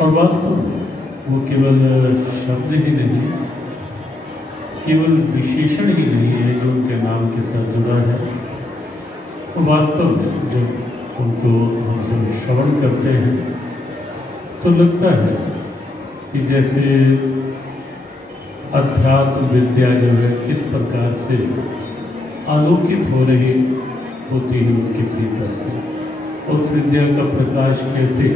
और वास्तव में वो केवल शब्द ही नहीं, केवल विशेषण ही नहीं है जो उनके नाम के साथ जुड़ा है। तो वास्तव में जब उनको हम सब श्रवण करते हैं तो लगता है कि जैसे अध्यात्म विद्या जो है किस प्रकार से आलोकित हो रही होती है उनके भीतर से, उस विद्या का प्रकाश कैसे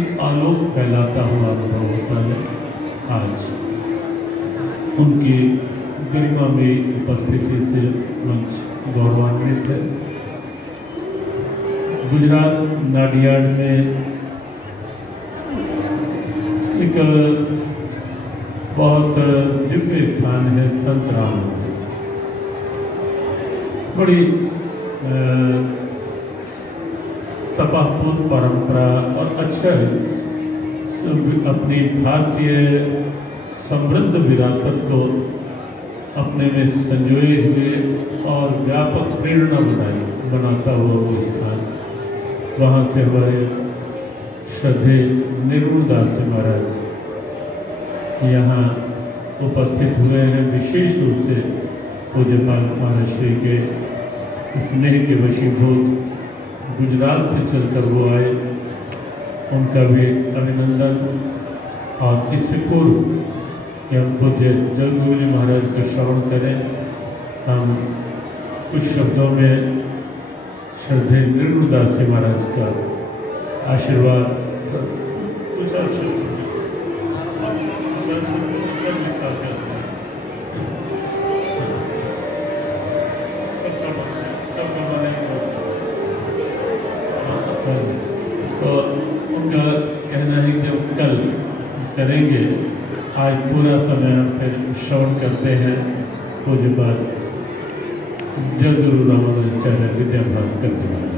एक आलोक फैलाता हुआ अनुभव होता है। आज उनकी गरिमा में उपस्थिति से मंच गौरवान्वित है। गुजरात नाडियाड में एक बहुत दिव्य स्थान है संत राम मंदिर। बड़ी तपस्पूर्ण परंपरा और अच्छा अपनी भारतीय समृद्ध विरासत को अपने में संजोए हुए और व्यापक प्रेरणा बनाता हुआ वो स्थान, वहाँ से हमारे श्रद्धे निर्गुण दास जी महाराज यहाँ उपस्थित हुए हैं। विशेष रूप से पूज्यपाल महाराज श्री के स्नेह के वशीभूत गुजरात से चलकर वो आए, उनका भी अभिनंदन। और इससे पूर्व कि हम पूज्य जगगुरु महाराज का श्रवण करें, हम कुछ शब्दों में श्रद्धे निर्गुण दास जी महाराज का आशीर्वाद कुछ तो उनका कहना है कि कल करेंगे, आज पूरा समय हम फिर श्रवण करते हैं। पूज्यपाल जगगुरु रामानुजाचार्य विद्याभास्कर महाराज।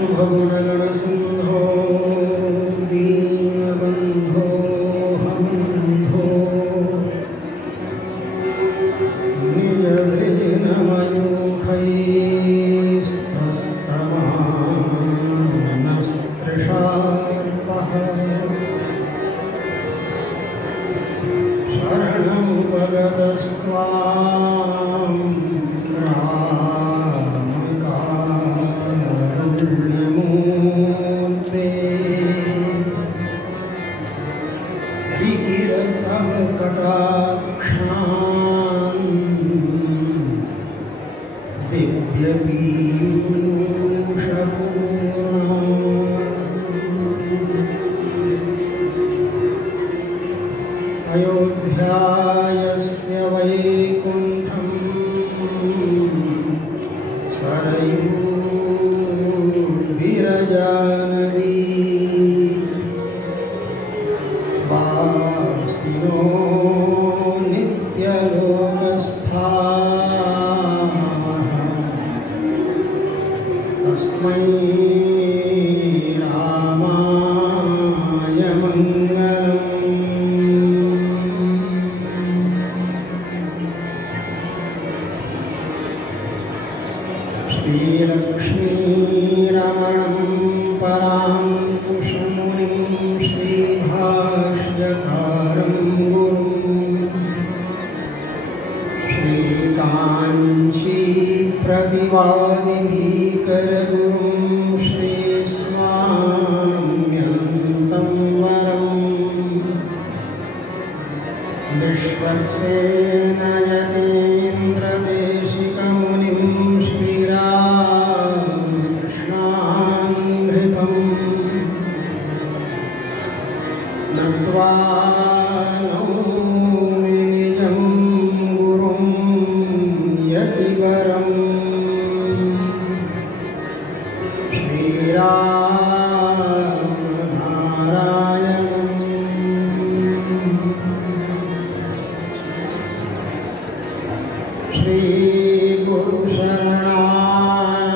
शुभगुणगणसिंहो दीनबन्धो हंधो निजवृजनमयूखैस्तमानस्पृशार्पः शरणमुपगतस्त्वां रामकारुण्यमूर्ते श्रीकीर्तनकटाक्षान् दिव्यपीयूषपूर्णम् अयोध्यायस्य वैकुण्ठं सरयूर्विरजानदी वासिनो नित्यलोकस्थाः तस्मै रामाय मङ्गलम्। वादिभीकरगुरुं श्रीस्वाम्यनन्तं वरम् विश्वक्सेनयतीन्द्रदेशिकमुनिं श्रीरामकृष्णाङ्घ्रिकम् नत्वा नौमि निजं गुरुं यतिवरम्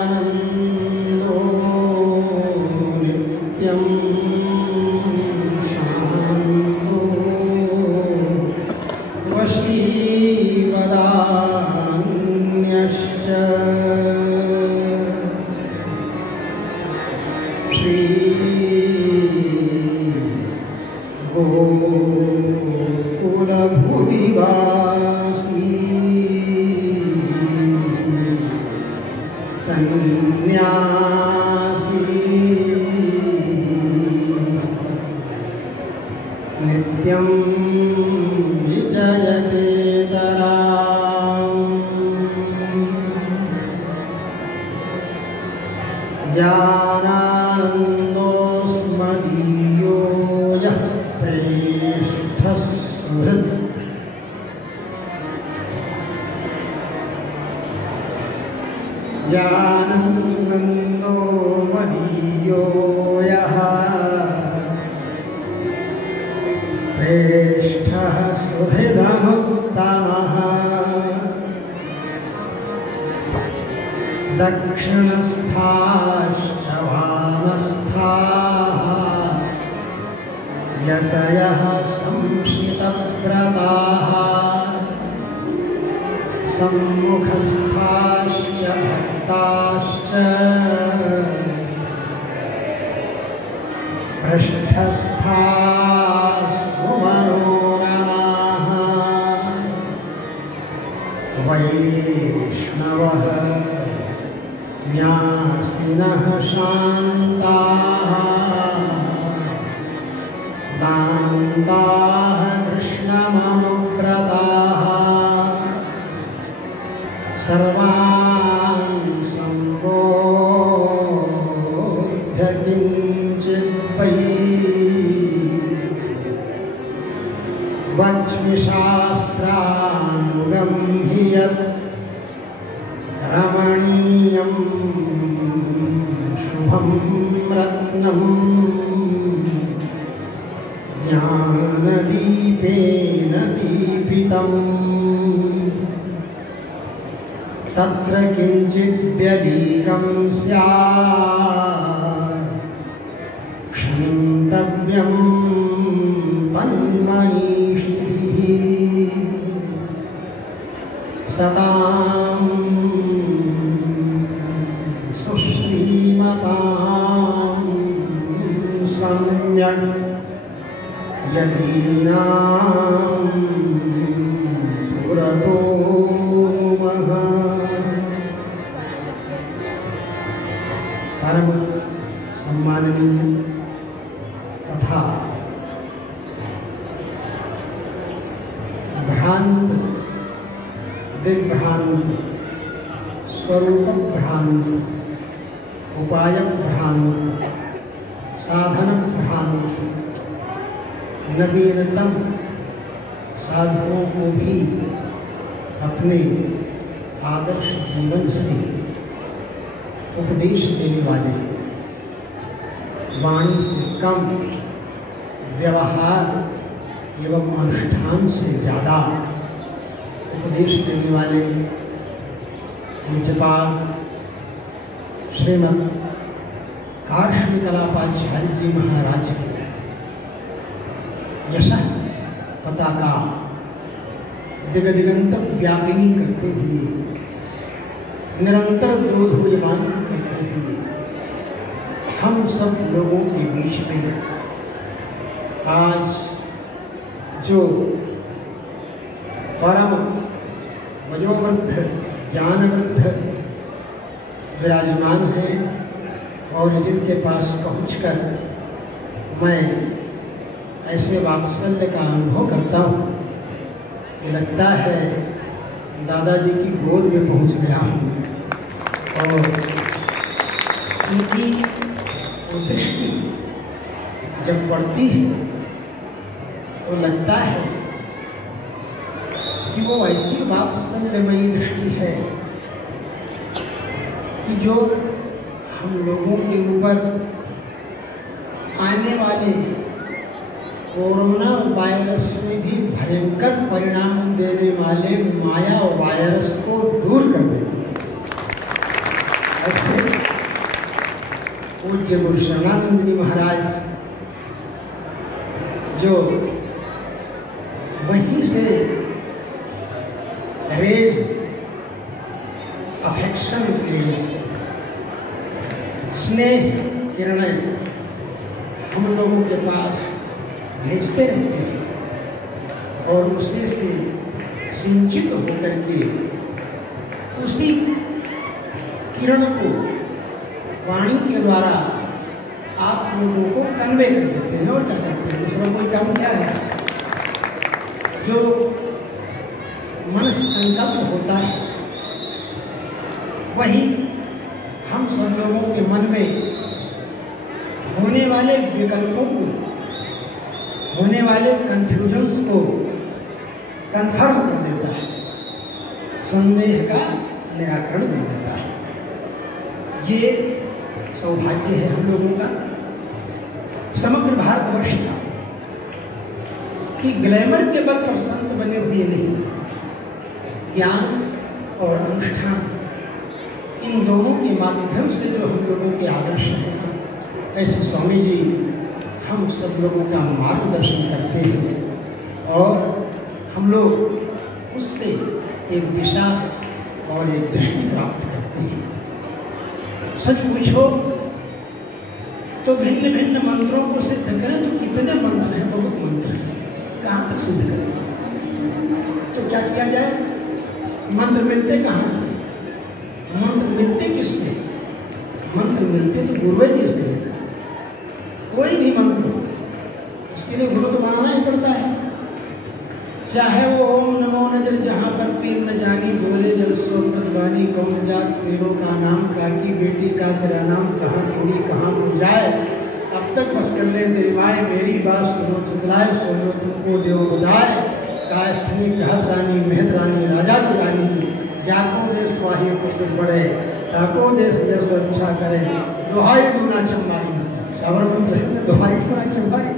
श्रीगुरुशरणानन्दो नित्यं शान्तो वशीवदान्यश्च गोकुलभुवि वासी सन्न्यासी नित्यं विजयते तराम् ज्ञानानन्दोऽस्मदीयो यः प्रेष्ठः सुहृत् ज्ञानानन्दो मदीयो यः प्रेष्ठः सुहृदमुत्तमः दक्षिणस्थाश्च वामस्थाः यतयः संशितव्रताः सम्मुखस्थाश्च भक्ताश्च पृष्ठस्थास्तु मनोरमाः वैष्णवः न्यासिनः शान्ताः दान्ताः कृष्णमनुव्रताः सर्वान् सम्बोध्य किञ्चित् वै वच्मि शास्त्रानुगं हि यत् रमणीयं शुभं रत्नम् ज्ञानदीपेन दीपितम् तत्र किञ्चित् व्यलीकं स्यात् क्षन्तव्यं तन्मनीषिभिः सतां सुश्रीमतां सम्यक् यतीनां पुरतो परम सम्माननीय तथा भ्रांत विभ्रांत स्वरूप भ्रांत उपाय भ्रांत साधन भ्रांत नवीनतम साधनों को भी अपने आदर्श जीवन से उपदेश देने वाले, वाणी से कम व्यवहार एवं अनुष्ठान से ज़्यादा उपदेश देने वाले पूज्यपाद श्रीमद् कार्ष्णिकलापाचार्य जी महाराज की यशः पताका दिगदिगंत व्यापिनी करते हुए निरंतर द्रोधोयमान करते हुए हम सब लोगों के बीच में आज जो परम वयोवृद्ध ज्ञानवृद्ध विराजमान हैं और जिनके पास पहुंचकर मैं ऐसे वात्सल्य का अनुभव करता हूँ कि लगता है दादाजी की गोद में पहुंच गया हूँ। और उनकी दृष्टि जब पड़ती है तो लगता है कि वो ऐसी वात्सल्यमयी दृष्टि है कि जो हम लोगों के ऊपर आने वाले कोरोना वायरस से भी भयंकर परिणाम देने वाले माया वायरस को दूर कर देती है। ऐसे पूज्य गुरु शरणानंद जी महाराज जो वहीं से रेज अफेक्शन के स्नेह किरणें हम लोगों के पास भेजते रहते हैं और उसी से सिंचित होकर के उसी किरण को वाणी के द्वारा आप लोगों को कन्वे कर देते हैं। और क्या करते हैं, दूसरा कोई काम क्या है? जो मन संकल्प होता है वही हम सब लोगों के मन में होने वाले विकल्पों को, होने वाले कंफ्यूजन्स को कंफर्म कर देता है, संदेह का निराकरण कर देता है। ये सौभाग्य है हम लोगों का, समग्र भारतवर्ष का, कि ग्लैमर के बल पर संत बने हुए नहीं, ज्ञान और अनुष्ठान इन दोनों के माध्यम से जो हम लोगों के आदर्श हैं, ऐसे स्वामी जी हम सब लोगों का मार्गदर्शन करते हैं और हम लोग उससे एक दिशा और एक दृष्टि प्राप्त करते हैं। सच पूछो तो भिन्न भिन्न मंत्रों को सिद्ध करें तो कितने मंत्र हैं? बहुत मंत्र हैं, कहाँ तक सिद्ध करें? तो क्या किया जाए? मंत्र मिलते कहाँ से? मंत्र मिलते किससे? मंत्र मिलते तो गुरु जी से। कोई भी मंत्र उसके लिए गुरु तो बनाना ही पड़ता है, चाहे वो ओम नमो नजर जहाँ पर पीर न जानी, बोले जल सो वाणी कौन जात तेरो का नाम, काकी बेटी का तेरा नाम, कहाँ थोड़ी कहाँ हो जाए, अब तक बस कर ले तेरी माए मेरी बात सुनो चितलाए, सोनो तुमको देव बधाए, कास्थनी कहत रानी मेहत रानी राजा की रानी, जाको देश वाहियों को सिर बढ़े, ताको देश देश अच्छा करे, दोहाई गुना चंबाई, सावर मंत्र है दोहाई गुना चंबाई।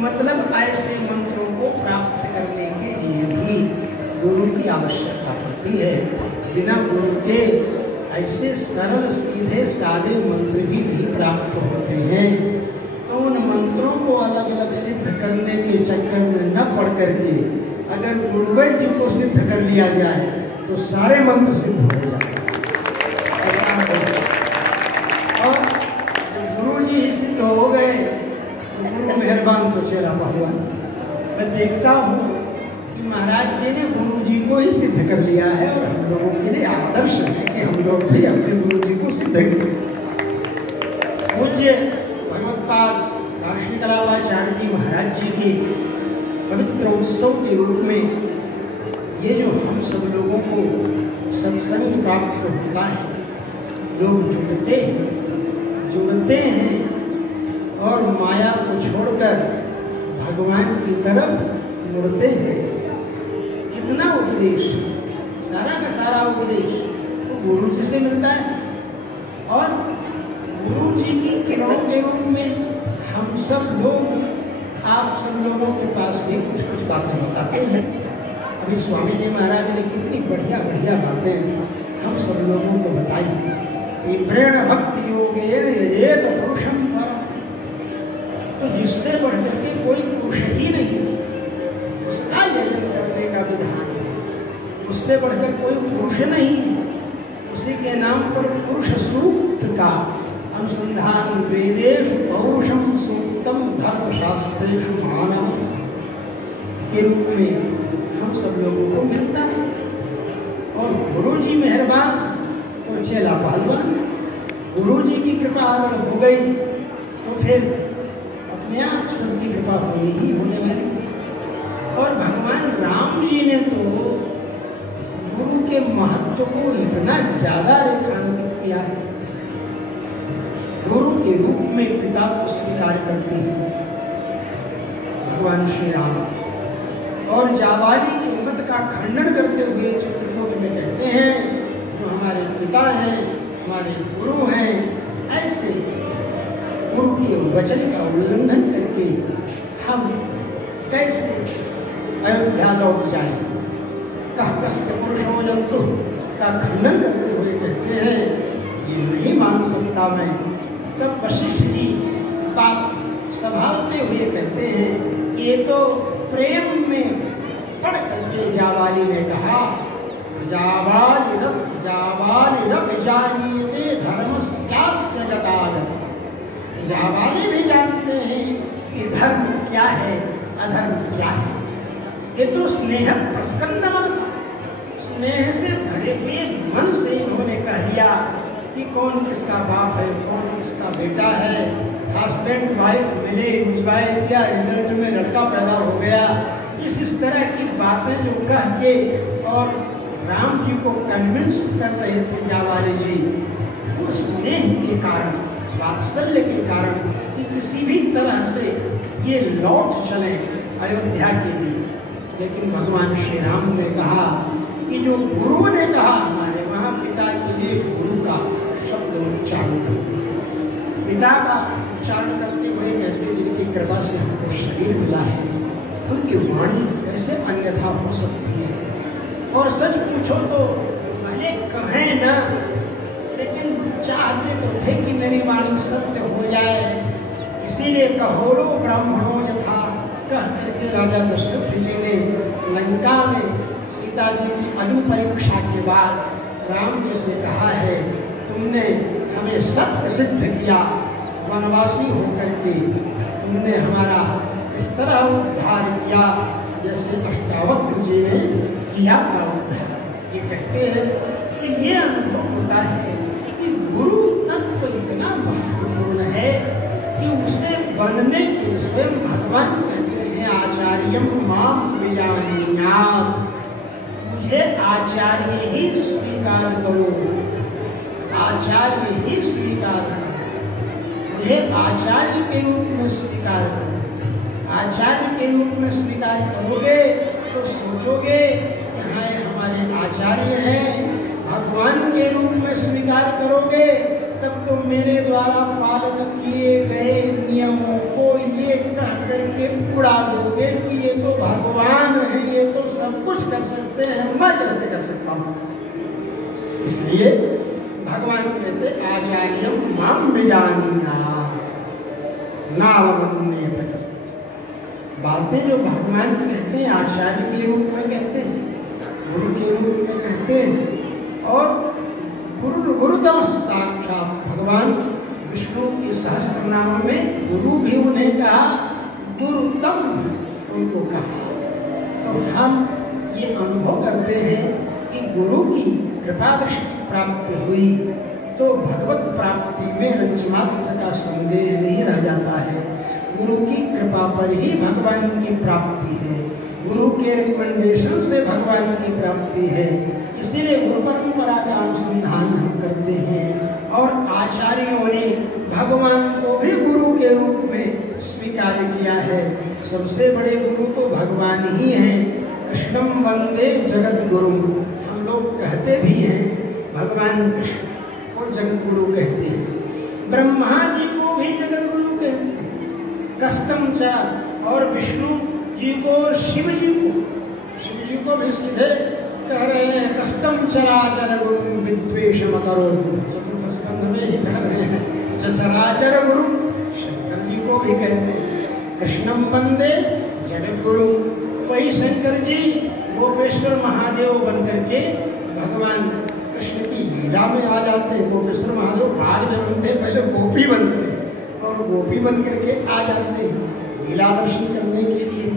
मतलब ऐसे मंत्रों को प्राप्त करने के लिए भी गुरु की आवश्यकता पड़ती है। बिना गुरु के ऐसे सरल सीधे सादे मंत्र भी नहीं प्राप्त होते हैं। तो उन मंत्रों को अलग अलग सिद्ध करने के चक्कर में न पड़ करके अगर गुरुवै जी को सिद्ध कर लिया जाए तो सारे मंत्र सिद्ध हो जाए। और गुरु जी ही सिद्ध हो गए, गुरु मेहरबान तो चेहरा पहलवान। मैं देखता हूँ कि महाराज जी ने गुरु जी को ही सिद्ध कर लिया है और हम लोगों के लिए आदर्श है कि हम लोग भी अपने गुरु जी को सिद्ध करें। पूज्य भगवत्पाद श्री कलापाचार्य जी महाराज जी के पवित्र उत्सव के रूप में ये जो हम सब लोगों को सत्संग प्राप्त होता है, लोग जुड़ते हैं और माया को छोड़कर भगवान की तरफ मुड़ते हैं। कितना उपदेश, सारा का सारा उपदेश तो गुरु जी से मिलता है और गुरु जी की किरणों के रूप में हम सब लोग, आप सब लोगों के पास भी कुछ कुछ बातें बताते हैं। अभी स्वामी जी महाराज ने कितनी बढ़िया बढ़िया बातें हम सब लोगों को बताई। प्रेण भक्ति योगे ये तो पुरुषम पर, तो जिससे बढ़कर के कोई पुरुष ही नहीं, उसका यजन करने का विधान है। उससे बढ़कर कोई पुरुष नहीं, उसी के नाम पर पुरुष सूक्त का अनुसंधान वेदेषु पौरुषम सूक्तम धर्मशास्त्रेषु मानव के रूप में हम सब लोगों को मिलता है। और गुरु जी मेहरबान तो चेला पहलवान। गुरु जी की कृपा अगर हो गई तो फिर अपने आप सबकी कृपा होनी ही होने वाली। और भगवान राम जी ने तो गुरु के महत्व को इतना ज्यादा रेखांकित किया है। गुरु के रूप में पिता को स्वीकार करते हैं भगवान श्री राम, और जाबाली के मत का खंडन करते हुए चित्रकूट में कहते हैं जो हमारे पिता हैं, हमारे गुरु हैं, ऐसे गुरु के वचन का उल्लंघन करके हम कैसे अयोध्या लौट जाए। कह कस्य पुरुषो जंतु का खंडन करते हुए कहते हैं ये नहीं मान सकता मैं। तब वशिष्ठ जी बात संभालते हुए कहते हैं ये तो प्रेम में पढ़ करके जाबाली ने कहा जाबाली रब जानीते धर्मस्यास्य गतागत। जाबाली भी जानते हैं कि धर्म क्या है, अधर्म क्या है। ये तो स्नेह प्रस्कंद मन, स्नेह से भरे हुए मन से इन्होंने कह दिया कि कौन किसका बाप है, कौन किसका बेटा है। हस्बैंड वाइफ मिले, इंजॉय किया, रिजल्ट में लड़का पैदा हो गया। इस तरह की बातें जो कह के और राम जी को कन्विंस कर रहे थे जाबाली जी, वो स्नेह के कारण, वात्सल्य के कारण कि किसी भी तरह से ये लौट चले अयोध्या के लिए। लेकिन भगवान श्री राम ने कहा कि जो गुरु ने कहा, हमारे वहाँ पिता के लिए गुरु का शब्द उच्चारण करते हैं। पिता का उच्चारण करते हुए कहते जिनकी कृपा से हमको शरीर मिला है उनकी वाणी कैसे अन्यथा हो सकती है। और सच पूछो तो भले कहें न, लेकिन चाहते तो थे कि मेरी वाणी सत्य हो जाए। इसीलिए कहोरो ब्राह्मणों यथा कह करके राजा दशरथ जी ने लंका में सीता जी की अग्नि परीक्षा के बाद राम जी से कहा है तुमने हमें सत्य सिद्ध किया, वनवासी होकर के तुमने हमारा इस तरह उद्धार किया जैसे अष्टावक्र जी ने किया था उद्धार। ये कहते हैं कि ये अनुभव होता है कि गुरु तत्व इतना महत्वपूर्ण है कि उसे बनने के स्वयं भगवान कहते हैं आचार्यम माम विजानीयात्, मुझे आचार्य ही स्वीकार करो, आचार्य ही स्वीकार करो, मुझे आचार्य के रूप में स्वीकार करो। आचार्य के रूप में स्वीकार करोगे तो सोचोगे कि हाँ हमारे आचार्य हैं। भगवान के रूप में स्वीकार करोगे तब तो मेरे द्वारा पालन किए गए नियमों को ये कह करके उड़ा दोगे कि ये तो भगवान है, ये तो सब कुछ कर सकते हैं, मैं कैसे कर सकता हूँ। इसलिए भगवान कहते आचार्य माम विजानीयात् नावमन्ये तक। बातें जो भगवान कहते हैं आचार्य के रूप में कहते हैं, गुरु के रूप में कहते हैं। और गुरुतम साक्षात भगवान विष्णु के सहस्त्र नाम में गुरु भी उन्हें कहा, गुरुतम उनको कहा। तो हम ये अनुभव करते हैं कि गुरु की कृपा दृष्टि प्राप्त हुई तो भगवत प्राप्ति में रंचमात्र का संदेह नहीं रह जाता है। गुरु की कृपा पर ही भगवान की प्राप्ति है, गुरु के रिकमेंडेशन से भगवान की प्राप्ति है। इसीलिए गुरु परंपरा का अनुसंधान हम करते हैं और आचार्यों ने भगवान को भी गुरु के रूप में स्वीकार किया है। सबसे बड़े गुरु तो भगवान ही हैं। कृष्णम वंदे जगत गुरु, हम लोग कहते भी हैं भगवान कृष्ण को जगत गुरु कहते हैं, ब्रह्मा जी को भी जगत गुरु कहते हैं, कस्तम च और विष्णु जी को, शिव जी को भी सीधे कह रहे हैं कस्तम चराचर गुरु विद्वेषम करो, चतुर्थ स्कंध में ही कह रहे हैं चराचर गुरु। शंकर जी को भी कहते हैं कृष्णम वंदे जगत गुरु। वही शंकर जी गोपेश्वर महादेव बनकर के भगवान कृष्ण की लीला में आ जाते हैं। गोपेश्वर महादेव बाद में बनते, पहले गोपी बनते और गोपी बन करके आ जाते हैं लीला दर्शन करने के लिए,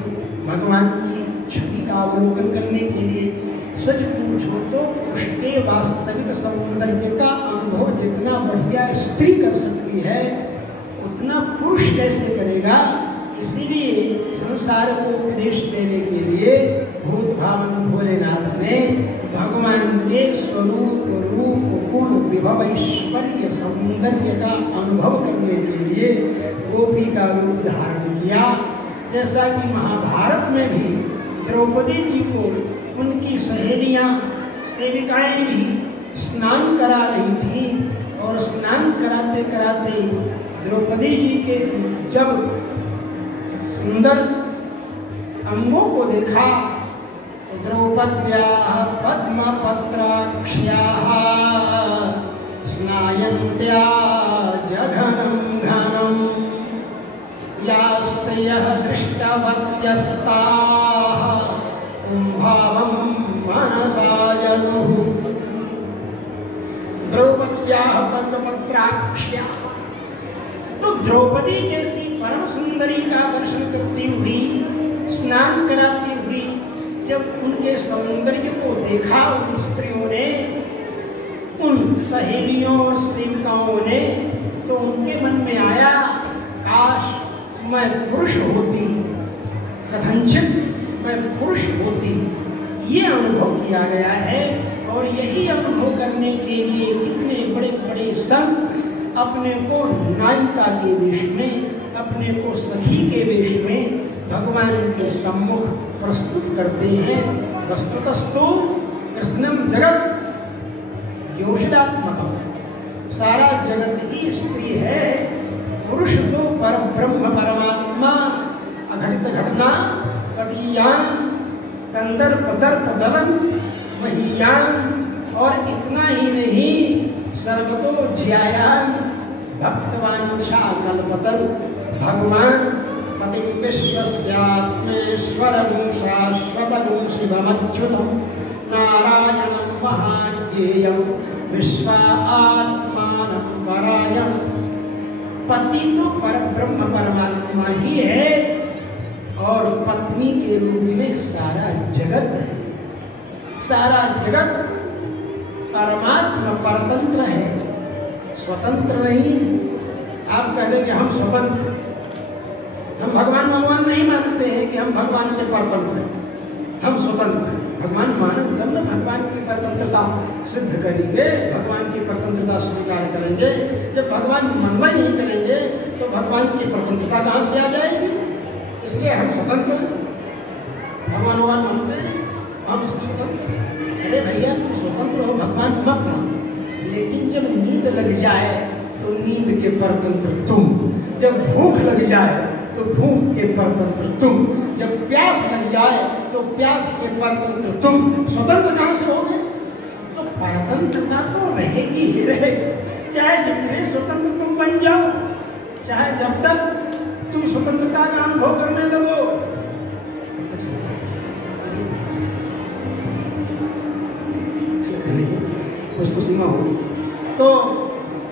भगवान की छवि का अवलोकन करने के लिए। सच पूछो तो उसके ये वास्तविक सौंदर्य का अनुभव जितना बढ़िया स्त्री कर सकती है उतना पुरुष कैसे करेगा। इसीलिए संसार को उपदेश देने के लिए भूत भावन भोलेनाथ ने भगवान के स्वरूप रूप गुण विभव ऐश्वर्य सौंदर्य का अनुभव करने के लिए गोपी का रूप धारण किया। जैसा कि महाभारत में भी द्रौपदी जी को उनकी सहेलियां सेविकाएं भी स्नान करा रही थी और स्नान कराते कराते द्रौपदी जी के जब सुंदर अंगों को देखा तो द्रौपद्याः पद्मपत्राक्ष्याः स्नायन्त्या जघनं घनं यास्तयः दृष्टवत्यस्ताः भावं मनसा जगुः। द्रौपद्याः पद्मपत्राक्ष्याः, तो द्रौपदी जैसी परम सुंदरी का दर्शन करती हुई स्नान कराती हुई जब उनके सौंदर्य को देखा उन स्त्रियों ने, उन सहेलियों और सेविकाओं ने, तो उनके मन में आया काश मैं पुरुष होती, कथंचित मैं पुरुष होती। ये अनुभव किया गया है और यही अनुभव करने के लिए कितने बड़े बड़े संत अपने को नायिका के वेश में, अपने को सखी के वेश में भगवान के सम्मुख प्रस्तुत करते हैं। वस्तुतस्तु कृष्णम जगत योषिदात्मकम्, सारा जगत ही स्त्री है। पुरुष तो पर ब्रह्म परमात्मा अघटित घटना पतियान कंदर्प दर्प दलन महीयान, और इतना ही नहीं सर्वतो ज्यायान भक्तवांछा कल्पतरु। भगवान पतिं विश्वस्यात्मेश्वरं शाश्वतं शिवमच्युतं नारायणं महाज्ञेयं विश्वात्मानं परायणं। पति तो परब्रह्म परमात्मा ही है और पत्नी के रूप में सारा जगत है। सारा जगत परमात्मा परतंत्र है, स्वतंत्र नहीं। आप कह दें कि हम स्वतंत्र, हम भगवान नहीं मानते हैं कि हम भगवान के परतंत्र हैं, हम स्वतंत्र हैं। भगवान माने तब न भगवान की परतंत्रता सिद्ध करेंगे, भगवान की परतंत्रता स्वीकार करेंगे। जब भगवान मनवाई नहीं करेंगे तो भगवान की परतंत्रता कहाँ से आ जाएगी। इसलिए हम स्वतंत्र हैं, भगवान मानते हैं, हम स्वतंत्र। अरे भैया तुम स्वतंत्र हो, भगवान मत मान, लेकिन जब नींद लग जाए तो नींद के परतंत्र तुम, जब भूख लग जाए तो भूख के परतंत्र तुम, जब प्यास लग जाए तो प्यास के परतंत्र तुम। स्वतंत्र कहाँ से हो गए। तो परतंत्रता तो रहेगी ही रहेगी, चाहे जितने स्वतंत्र तुम बन जाओ, चाहे जब तक तुम स्वतंत्रता का अनुभव करने लगो। कुछ तो सीमा हो। तो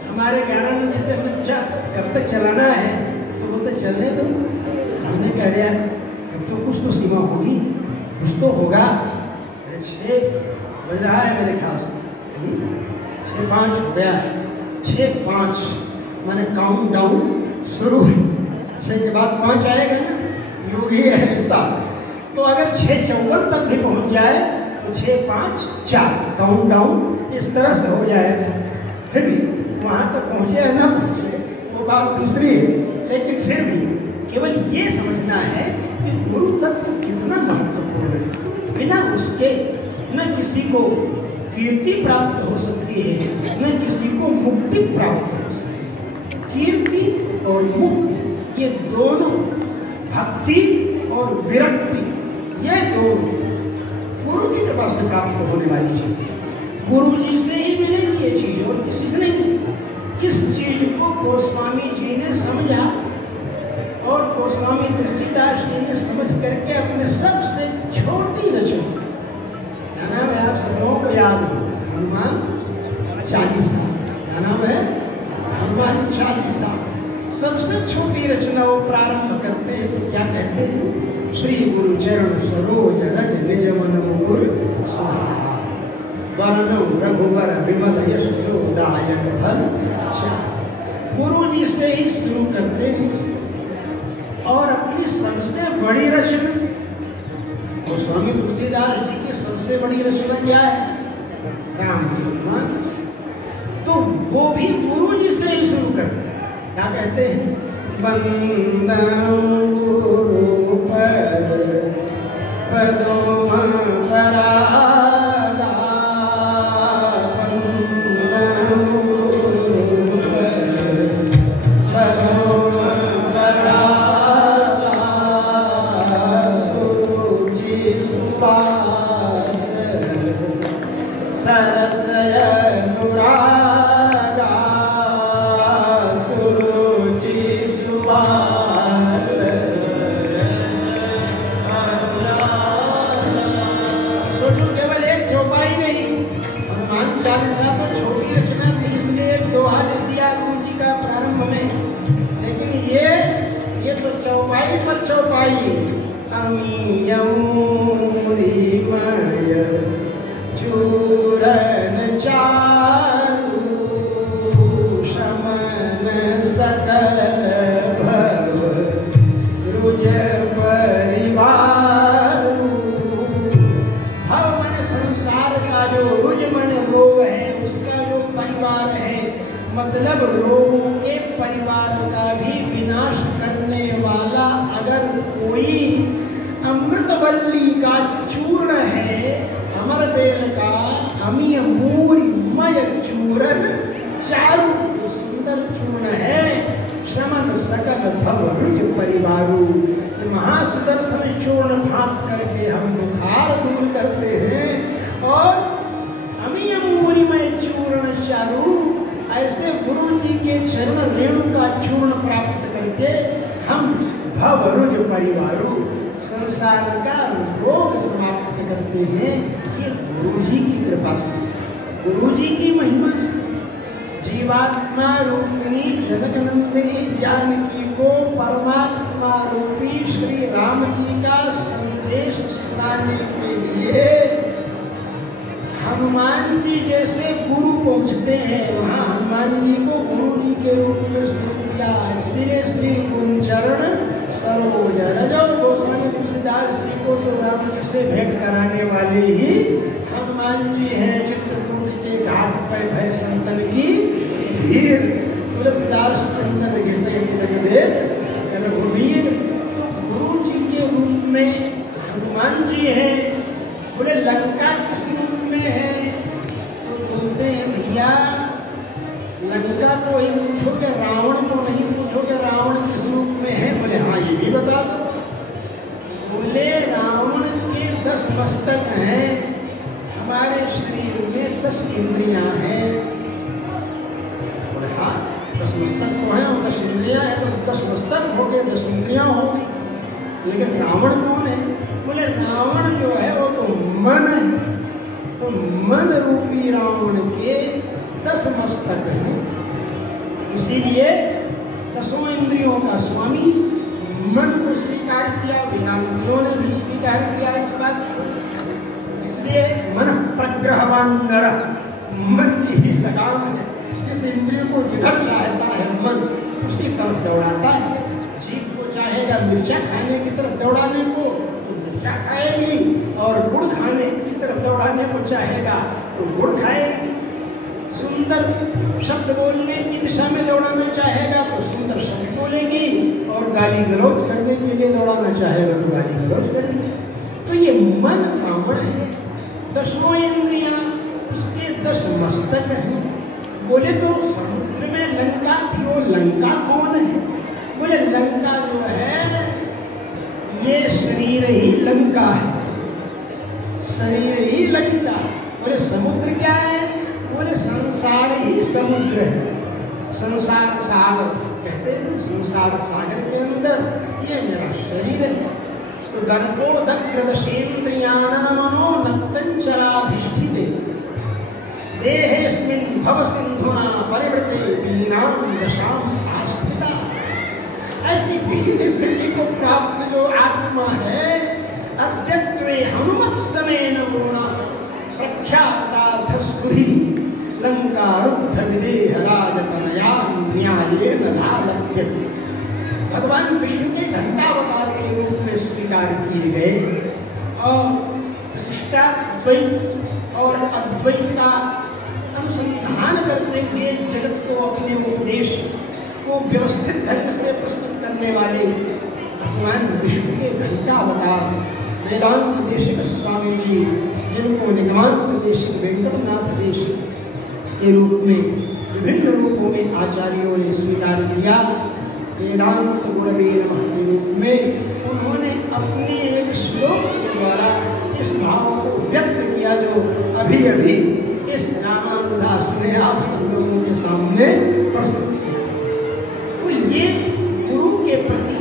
हमारे 11 बजे से बच्चा कब तक चलाना है तो बोलते चलने दो। हमने कह दिया अब तो कुछ तो सीमा होगी, कुछ तो होगा। 6 बज रहा है मेरे ख्याल से, 6:05 हो गया है। 6:05 मैंने काउंट डाउन शुरू, 6 के बाद 5 आएगा ना, योगी है ऐसा। तो अगर 6:54 तक भी पहुंच जाए तो 6:05 काउंट डाउन इस तरह से हो जाएगा। फिर भी वहां तक पहुंचे या ना पहुंचे वो बात दूसरी है, लेकिन फिर भी केवल ये समझना है कि गुरु तत्व कितना महत्वपूर्ण है। बिना उसके न किसी को कीर्ति प्राप्त हो सकती है, न किसी को मुक्ति प्राप्त हो सकती है। कीर्ति और मुक्ति ये दोनों, भक्ति और विरक्ति, ये दोनों गुरु की कृपा से प्राप्त होने वाली चीज। गुरु जी से ही मिलेगी ये चीज और किसी से नहीं। इस चीज को गोस्वामी जी ने समझा और गोस्वामी तुलसीदास जी ने समझ करके अपने सबसे छोटी रचना, क्या नाम है आप सब लोगों को याद हो, हनुमान चालीसा। क्या नाम है? हनुमान चालीसा। सबसे छोटी रचना वो प्रारंभ करते हैं तो क्या कहते हैं? श्री गुरु चरण सरोज रज निज मन मुकुर सुधार। वरनु रघुवर विमल यश दायक फल। गुरु जी से ही शुरू करते हैं और अपनी सबसे बड़ी रचना, और स्वामी तुलसीदास जी की सबसे बड़ी रचना क्या है? रामचरितमानस। तो वो भी गुरु जी से ही शुरू करते हैं। क्या कहते हैं? वंदन गुरु पद पदों परागा, वंदन गुरु पद पदों परागा, सुरुचि सुवास सरस अनुरागा, सुरुचि सुवास। सोचो केवल एक चौपाई नहीं, हनुमान चालीसा तो छोटी रचना थी, इसलिए एक दोहा लिख दिया गुरु जी का प्रारंभ में। लेकिन ये तो चौपाई पर चौपाई। अमीयमुरी मय चूरन चारु, शमन सकल भव रुज परिवारु। भव मन संसार का जो रुज मन रोग है, उसका जो परिवार है, मतलब लोगों के परिवार का भी विनाश करने वाला अगर कोई अमृतवल्ली का चूर्ण है, अमर बेल का अमीय मूरी मय चूरन चारु, सुंदर चूर्ण है, शमन सकल भव रुज परिवारु। महासुदर्शन चूर्ण भाप करके हम बुखार दूर करते हैं, और अमीय मूरी मय चूर्ण चारु, ऐसे गुरु जी के चरण रेणु का चूर्ण प्राप्त करके हम भव रुज परिवारु, संसार का रोग समाप्त करते हैं। ये गुरु जी की कृपा से, गुरु जी की महिमा से। जीवात्मा रूपिणी जगतनंदिनी जानकी को परमात्मा रूपी श्री राम जी का संदेश सुनाने के लिए हनुमान जी जैसे गुरु पहुंचते हैं, वहाँ हनुमान जी को गुरु जी के रूप में शुरू किया। इसलिए श्री गुरु चरण सरोज रजो। गोस्वामी तुलसीदास जी को तो राम जी से भेंट कराने वाले ही हनुमान जी हैं। चित्रकूट के घाट पर भय संतन की भीड़, तुलसीदास चंदन घिसे जगदेव रघुवीर। तो गुरु जी के रूप में हनुमान जी हैं। बोले लंका किस रूप में है? तो बोलते हैं भैया लंका को ही पूछोगे, रावण को नहीं पूछोगे रावण किस रूप में है? बोले हाँ ये भी बता दो। बोले रावण के 10 मस्तक हैं, हमारे शरीर में 10 इंद्रियां हैं। बोले हाँ 10 मस्तक तो है और 10 इंद्रियां है, तो 10 मस्तक हो गए 10 इंद्रियां हो गई। लेकिन रावण कौन है? बोले रावण जो है वो तो मन है। तो मन रूपी रावण के 10 मस्तक हैं। इसीलिए 10 इंद्रियों का स्वामी मन को स्वीकार किया, वेदांतियों ने भी स्वीकार किया इस बात को। इसलिए मन प्रग्रहवान नर, मन की ही लगाम है। जिस इंद्रिय को जिधर चाहता है मन उसी तरफ दौड़ाता है। जीभ को चाहेगा मिर्चा खाने की तरफ दौड़ाने को तो मिर्चा खाएगी, और गुड़ खाने की तरफ दौड़ाने को चाहेगा तो गुड़ खाएगी। सुंदर शब्द बोलने की दिशा में दौड़ाना चाहेगा तो सुंदर शब्द बोलेगी, और गाली गलौज करने के लिए दौड़ाना चाहेगा तो गाली गलौज करेगी। तो ये मन रावण है। 10 इंद्रियां, उसके 10 मस्तक हैं। बोले तो समुद्र में लंका थी, वो लंका कौन है? बोले लंका जो है ये शरीर ही लंका है, शरीर ही लंका। बोले समुद्र क्या है? बोले संसार ही समुद्र है। संसार सागर कहते हैं, संसार सागर के अंदर ये मेरा शरीर है। तो गर्भोदग्रदशेन्द्रियाणनमनो नक्तञ्चराधिष्ठिते देहेऽस्मिन् भवसिन्धुना परिवृते दीनां दशां आस्थिता। ऐसी दीन स्थिति को प्राप्त जो आत्मा है, अद्यत्वे हनुमत्समेन गुणा प्रख्यातार्थ लंकारुद्ध विदेह राजतनया न्यायेन नालभ्य। भगवान विष्णु के घंटावतार के रूप में स्वीकार किए गए और विशिष्टाद्वैत और अद्वैत का अनुसंधान करते हुए जगत को अपने उपदेश को व्यवस्थित ढंग से प्रस्तुत करने वाले भगवान विष्णु के घंटावतार वेदांत देशिक स्वामी जी, जिनको निगमांत देशिक वेंकटनाथ देशिक के रूप में विभिन्न रूपों में आचार्यों ने स्वीकार किया। वेदांत गुरवे नमः के रूप में उन्होंने अपने एक श्लोक के द्वारा इस भाव को व्यक्त किया जो अभी अभी इस रामानुदास ने आप सब लोगों के सामने प्रस्तुत किया। तो ये गुरु के प्रति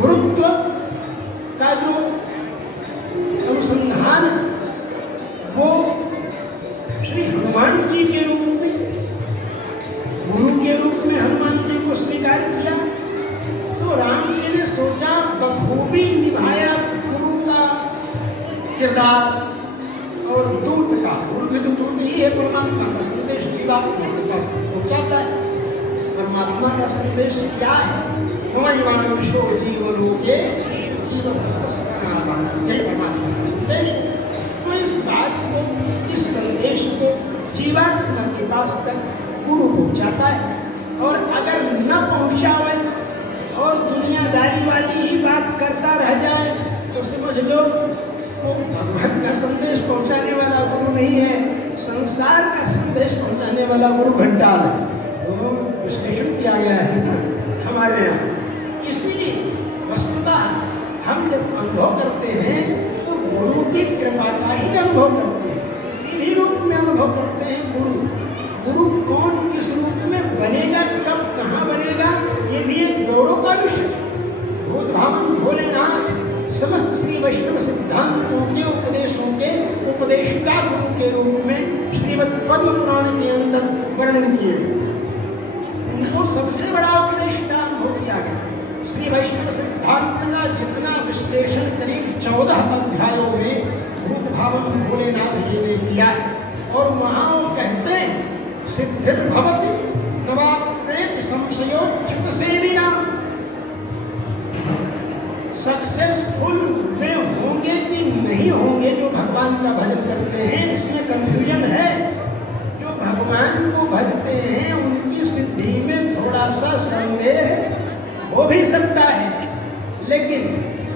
गुरुत्व का जो अनुसंधान वो श्री हनुमान जी के रूप में, गुरु के रूप में हनुमान जी को स्वीकार किया। तो राम जी ने सोचा बखूबी निभाया गुरु का किरदार और दूत का। गुरु भी तो दूत ही है, परमात्मा का संदेश जीवात्मा के पास पहुंचाता है। परमात्मा का संदेश क्या है? जीवानुषो जीवलोके जीव परमात्मा का संदेश। तो इस बात को, इस संदेश को जीवात्मा के पास तक गुरु पहुंचाता है। और अगर न पहुंचावे और दुनियादारी वाली ही बात करता रह जाए तो समझ लो तो भगवान का संदेश पहुंचाने वाला गुरु नहीं है, संसार का संदेश पहुंचाने वाला गुरु घंटाल है। तो विश्लेषण किया गया है हमारे यहाँ। इसीलिए वस्तुतः हम जब अनुभव करते हैं तो गुरु की कृपा का ही अनुभव करते हैं, किसी भी रूप में अनुभव करते हैं। गुरु कौन किस रूप में बनेगा, कब कहाँ बनेगा, ये भी एक गौरव का विषय। भूत भावन भोलेनाथ समस्त श्री वैष्णव सिद्धांतों के उपदेशों के उपदेष्टा गुरु के रूप में श्रीमद् पद्म पुराण के अंदर वर्णन किए गए। उनको सबसे बड़ा उपदेष्टा हो किया गया। श्री वैष्णव सिद्धांत का जितना विश्लेषण करीब 14 अध्यायों में भूत भावन भोलेनाथ जी ने किया और वहाँ वो कहते हैं सिद्धिर भवति नवाप्रेत संशयो च्युत सेविना। सक्सेसफुल में होंगे कि नहीं होंगे जो भगवान का भजन करते हैं, इसमें कंफ्यूजन है। जो भगवान को भजते हैं उनकी सिद्धि में थोड़ा सा संदेह हो भी सकता है, लेकिन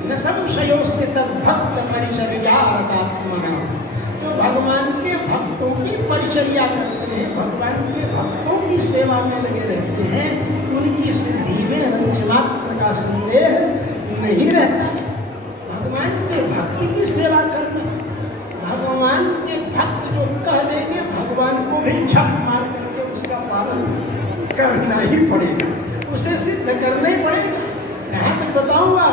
न संशयोस्ते तद्भक्त परिचर्यात्मना। जो भगवान के भक्तों की परिचर्या करते हैं, भगवान के भक्तों की सेवा में लगे रहते हैं, उनकी सिद्धि में रंचमात्र का संदेह नहीं रहता। भगवान के भक्ति की सेवा करना, भगवान के भक्त जो कह देंगे भगवान को भी छक मार करके उसका पालन करना ही पड़ेगा, उसे सिद्ध करना ही पड़ेगा। यहाँ तक बताऊंगा,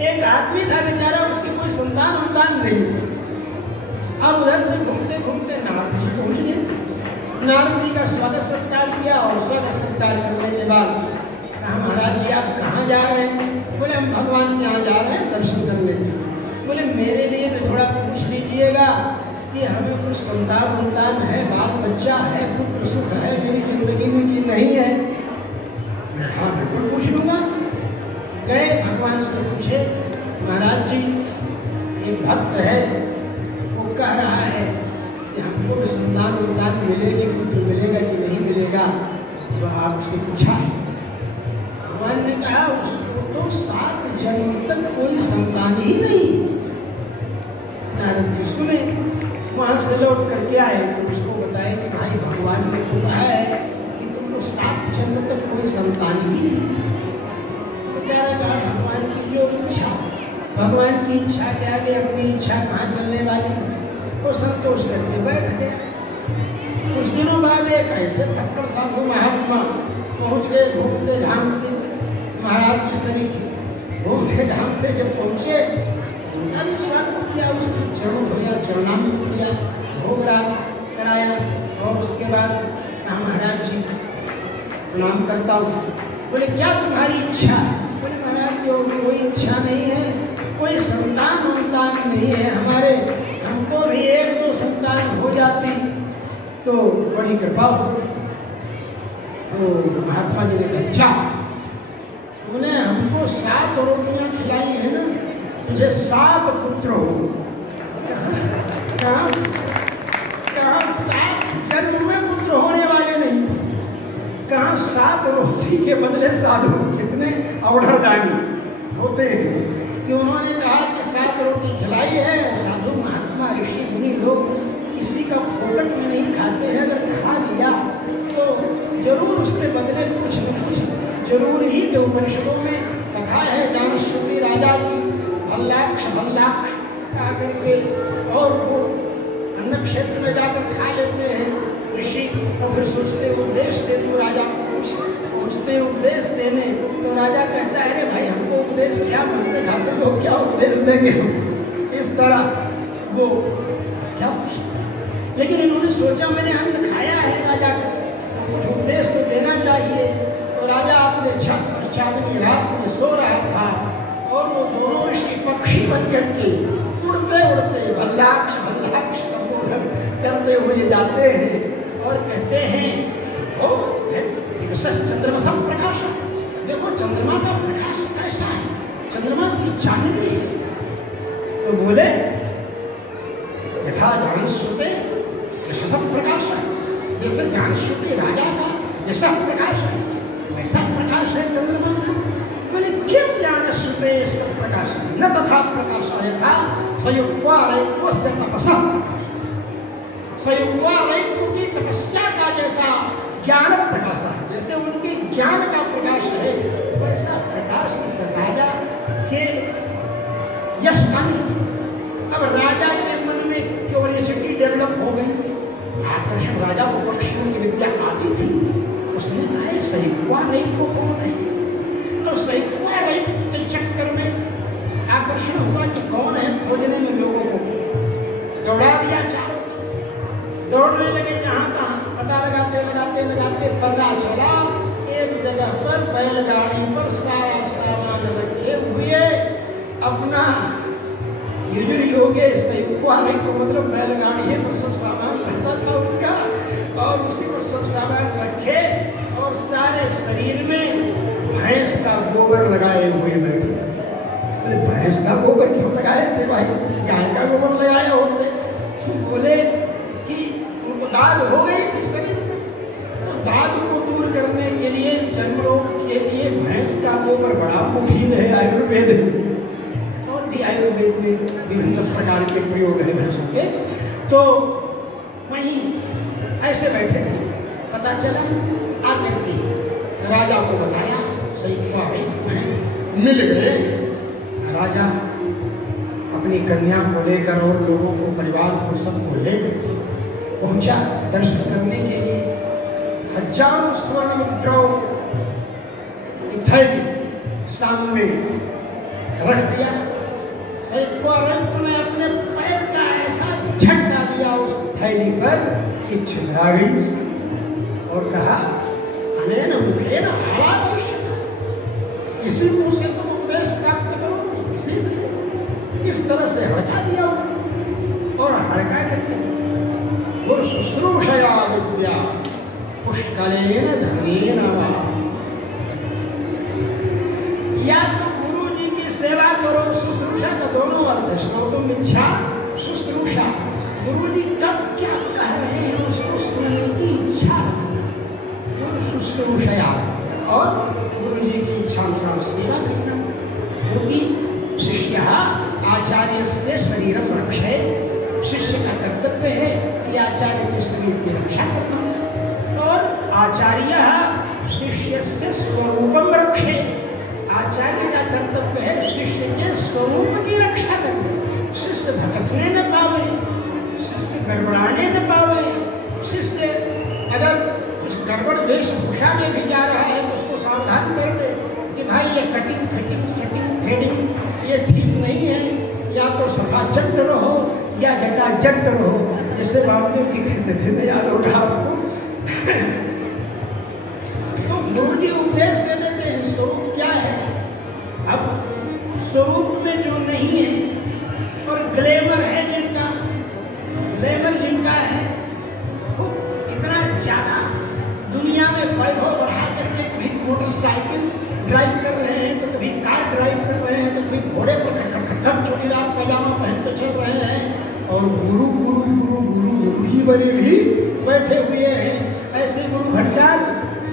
एक आदमी था बेचारा, उसकी कोई संतान नहीं। अब उधर से घूमते घूमते नारद जी पहुंच गए। नारद जी का स्वागत सत्कार किया और स्वागत सत्कार करने के बाद कहा महाराज जी आप कहाँ जा रहे हैं? बोले हम भगवान के यहाँ जा रहे हैं दर्शन करने के लिए। बोले मेरे लिए भी थोड़ा पूछ लीजिएगा कि हमें कुछ संतान है, बाल बच्चा है, पुत्र सुख है मेरी जिंदगी में कि नहीं है? हाँ बिल्कुल पूछ लूँगा। गए भगवान से पूछे महाराज जी एक भक्त है वो कह रहा है कि हमको भी संतान मिलेगी, पुत्र मिलेगा कि नहीं मिलेगा, तो आपसे पूछा। भगवान ने कहा उसको तो 7 जन्म तक कोई संतान ही नहीं। नारद जी सुने, वहां से लौट करके आए तो उसको बताए कि भाई भगवान ने तो कहा है कि तुमको 7 जन्म तक कोई संतान ही नहीं। बेचारा कहा भगवान की जो इच्छा, भगवान की इच्छा के आगे अपनी इच्छा कहाँ चलने वाली, वो संतोष करके बैठ गया। कुछ दिनों बाद एक ऐसे पक्कर साधु महात्मा पहुँच गए घूमते झामते महाराज की शरीर घूमते झामते जब पहुँचे उनका भी स्वागत किया, उसने चरणों भैया चरणामृत किया, भोग राग कराया और उसके बाद कहा महाराज जी प्रणाम करता हूँ। बोले क्या तुम्हारी इच्छा है? बोले महाराज जी और कोई इच्छा नहीं है, कोई संतान नहीं है हमारे, हमको भी 1-2 संतान हो जाती तो बड़ी कृपा हो। तो महात्मा जी ने कहा अच्छा, तूने हमको 7 रोटियां खिलाई है ना, तुझे 7 पुत्र हो। कहाँ 7 जन्म में पुत्र होने वाले नहीं, कहाँ 7 रोटी के बदले 7 कितने अवढ़दानी होते हैं कि उन्होंने कहा कि 7 रोटी खिलाई है। साधु महात्मा ऋषि मुनि लोग किसी का फोकट में नहीं खाते हैं, अगर खा लिया तो जरूर उसके बदले कुछ न कुछ जरूर ही। जो उपनिषदों में कथा है जानश्रुति राजा की, भल्लाक्ष आकर के और वो अन्न क्षेत्र में जाकर खा लेते हैं ऋषि, और फिर सोचते उपदेश दे दो राजा को। सोचते उपदेश देने तो राजा कहता है अरे भाई हमको उपदेश क्या, बनते खाते लोग क्या उपदेश देंगे हम, इस तरह वो क्या पूछे। लेकिन इन्होंने सोचा मैंने अन्न खाया है राजा को, कुछ उपदेश तो देना चाहिए। तो राजा अपने छत पर चांदनी रात में सो रहा था और वो दोनों ऋषि पक्षी बन करके उड़ते उड़ते भल्लाक्ष संबोधन करते हुए जाते हैं और कहते हैं ओ चंद्रमा सब प्रकाश, देखो चंद्रमा का प्रकाश कैसा है, चंद्रमा की चांदनी है। तो बोले यथा जानश्रुते जैसा प्रकाश है, जैसे जानश्रुति राजा का जैसा प्रकाश है वैसा प्रकाश है चंद्रमा का। मैंने क्यों जानश्रुते सब प्रकाश है न तथा प्रकाशाय था संयुक्त्वा रैक्वस्य तपसा, संयुक्त्वा रैक्व की तपस्या का जैसा ज्ञान प्रकाश है, जैसे उनके ज्ञान का प्रकाश है वैसा प्रकाश इस राजा के यश आने। अब राजा के मन में क्यूरियोसिटी डेवलप हो गई, आकर्षण राजा को पक्षियों की विद्या आती थी। उसने कहा सहीकुआ रैक को कौन है, तो सहीकुआ रैक के चक्कर में आकर्षण हुआ कि कौन है खोजने में लोगों को दौड़ा दिया, चारों दौड़ने लगे जहां तहां, पता लगाते लगाते लगाते पता चला एक जगह पर बैलगाड़ी पर सारा सामान रखे हुए अपना युजुर योगे सहीकुआ रैक को मतलब बैलगाड़ी है पर सब सामान रहता था उनका, और उसी पर सब सामान रखे और सारे शरीर में भैंस का गोबर लगाए हुए बैठे। अरे भैंस का गोबर क्यों लगाए थे भाई, गाय का गोबर लगाए होते। बोले कि उनको दाद हो गई थी शरीर में, तो दाद को दूर करने के लिए जनों के लिए भैंस का गोबर बड़ा मुफीद है आयुर्वेद में, और भी आयुर्वेद में विभिन्न प्रकार के प्रयोग है भैंसों के। तो वहीं ऐसे बैठे थे, पता चला आकर के राजा को बताया सहीकुआ रैक मिल गए। राजा अपनी कन्या को लेकर और लोगों को परिवार को सबको लेकर पहुंचा दर्शन करने के लिए। हजारों स्वर्ण मुद्राओं की थैली सामने रख दिया। सहीकुआ रैक ने अपने पैर का ऐसा झटका दिया उस थैली पर कि छितरा गई और कहा अनेन मुखेन आलापश्य, इसी मुंह से तुम उपदेश प्राप्त करोगे, इसी से इस तरह से हटा दिया और हड़का करके और शुश्रूषया विद्या पुष्कलेन धनेन वा। या तो गुरु जी की सेवा करो, शुश्रूषा का दोनों अर्थ है, श्रोतुम इच्छा शुश्रूषा। गुरु जी कब क्या कह रहे हैं उसको सुनने की इच्छा, शुश्रूषया, और गुरु जी की इच्छानुसार सेवा करना। क्योंकि शिष्य आचार्य से शरीर रक्षे, शिष्य का कर्तव्य है कि आचार्य के शरीर की रक्षा करना, और आचार्य शिष्य से स्वरूपम रक्षे, आचार्य का कर्तव्य है शिष्य के स्वरूप की रक्षा करना। शिष्य भटकने न पावे, शिष्य गड़बड़ाने न पावे, शिष्य अगर कुछ गड़बड़ वेशभूषा में भी जा रहा है तो उसको सावधान कर दे कि भाई ये कटिंग फिटिंग सेटिंग फेडिंग ये ठीक नहीं है, या तो सफा चट रहो या जटा जट रहो, जैसे बाबू की कहते थे याद उठा आपको। तो गुरु जी उपदेश दे देते हैं स्वरूप क्या है। अब स्वरूप में जो नहीं है और ग्लैमर है जिनका, ग्लैमर जिनका है वो वैभव बढ़ा करके कभी मोटरसाइकिल ड्राइव कर रहे हैं, तो कभी कार ड्राइव कर रहे हैं, तो कभी घोड़े पर खटखट चोटीदार पजामा पहन कर चल रहे हैं, और गुरु गुरु गुरु गुरु गुरु ही बने भी बैठे हुए हैं। ऐसे गुरु भंडार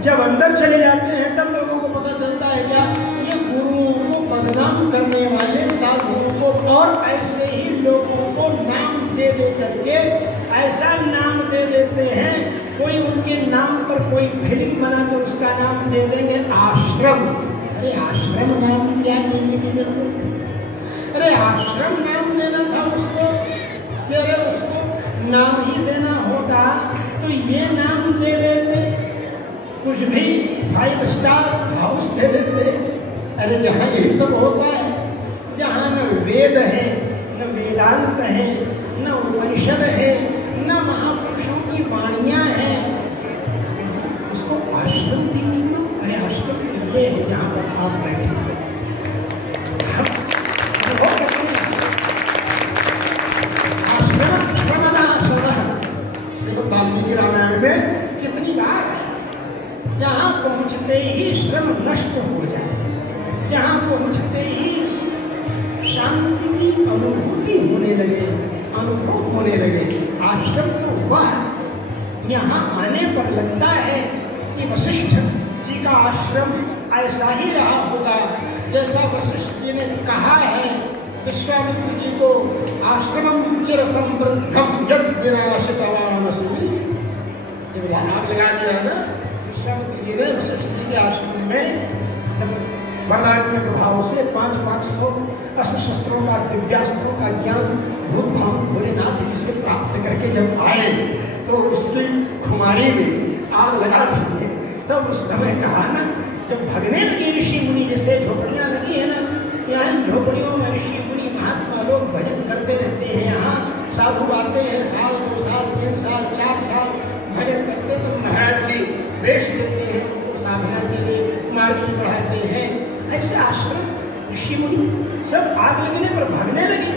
जब अंदर चले जाते हैं तब लोगों को पता चलता है क्या ये गुरुओं को बदनाम करने वाले साधुओं को और ऐसे ही लोगों को नाम दे दे करके ऐसा नाम दे देते हैं, कोई उनके नाम पर कोई फिल्म बनाकर उसका नाम दे देंगे आश्रम। अरे आश्रम नाम क्या देने की जरूरत? अरे आश्रम नाम देना था उसको, तेरे उसको नाम ही देना होता तो ये नाम दे देते, कुछ भी 5 स्टार हाउस दे देते। अरे जहाँ यही सब होता है, जहाँ न वेद है, न वेदांत है, न उपनिषद है, न महापुरुषों की वाणियाँ हैं, उसको आश्रम भी नहीं लो। अरे आश्रम ये है जहाँ पर आप बैठे वाल्मीकि रामायण में कितनी बार है, जहाँ पहुँचते ही श्रम नष्ट हो जाए, जहाँ पहुँचते ही शांति की अनुभूति होने लगे, अनुभव होने लगे। आश्रम तो हुआ है, यहाँ आने पर लगता है कि वशिष्ठ जी का आश्रम ऐसा ही रहा होगा जैसा वशिष्ठ जी ने कहा है विश्वामित्र जी को, आश्रमम चिर समृद्धम यद विनाशितवानसि। आप लगा दिया है ना, विश्वामित्र जी ने वशिष्ठ जी के आश्रम में वरदान प्रभाव से 500 अस्त्र शस्त्रों का, दिव्यास्त्रों का ज्ञान भूत भाव भोलेनाथ जी से प्राप्त करके जब आए तो उसकी खुमारी में आग लगा दी। तब उस समय कहा ना, जब भगने लगे ऋषि मुनि, जैसे झोपड़ियाँ लगी है ना, यहाँ झोपड़ियों में ऋषि मुनि महात्मा लोग भजन करते रहते हैं, यहाँ साधु आते हैं, साल 2 साल 3 साल 4 साल भजन करते, तो महाराज जी वेश लेते हैं, उनको साधना के लिए मार्ग बढ़ाते हैं। ऐसे आश्रम ऋषि मुनि सब आग लगने पर भागने लगे।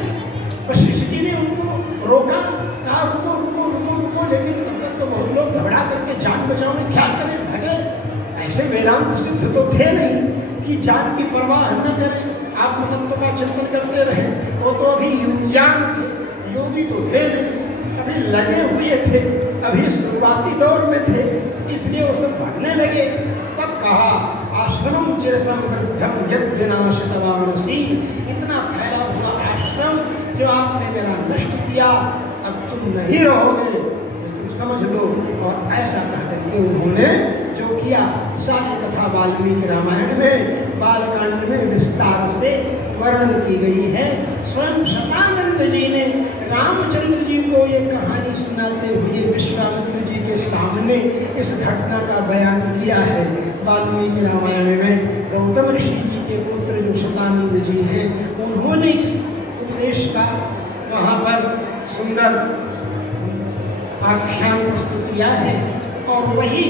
वशिष्ठ जी ने उनको रोका, कहा रुको रुको रुको रुको, लेकिन तो बहुत लोग घबरा करके जान बचाने क्या करें, भगे। ऐसे वेदांत सिद्ध तो थे नहीं कि जान की परवाह न करें, आत्मतत्व का चिंतन करते रहे। वो तो अभी युज्ञान थे, योगी तो थे नहीं, अभी लगे हुए थे, अभी शुरुआती दौर में थे, इसलिए वो सब भागने लगे। तब कहा आश्रम चिर समृद्धम यद विनाशितवानसि, इतना फैला हुआ आश्रम जो आपने मेरा नष्ट किया, अब तुम नहीं रहोगे, तुम समझ लो। और ऐसा कह करके उन्होंने जो किया, सारी कथा वाल्मीकि रामायण में बालकांड में विस्तार से वर्णन की गई है। स्वयं शतानंद जी ने रामचंद्र जी को ये कहानी सुनाते हुए विश्वामित्र जी के सामने इस घटना का बयान किया है। वाल्मीकि रामायण में गौतम ऋषि जी के पुत्र जो शतानंद जी हैं, उन्होंने इस उपदेश का वहाँ पर सुंदर आख्यान प्रस्तुत किया है और वही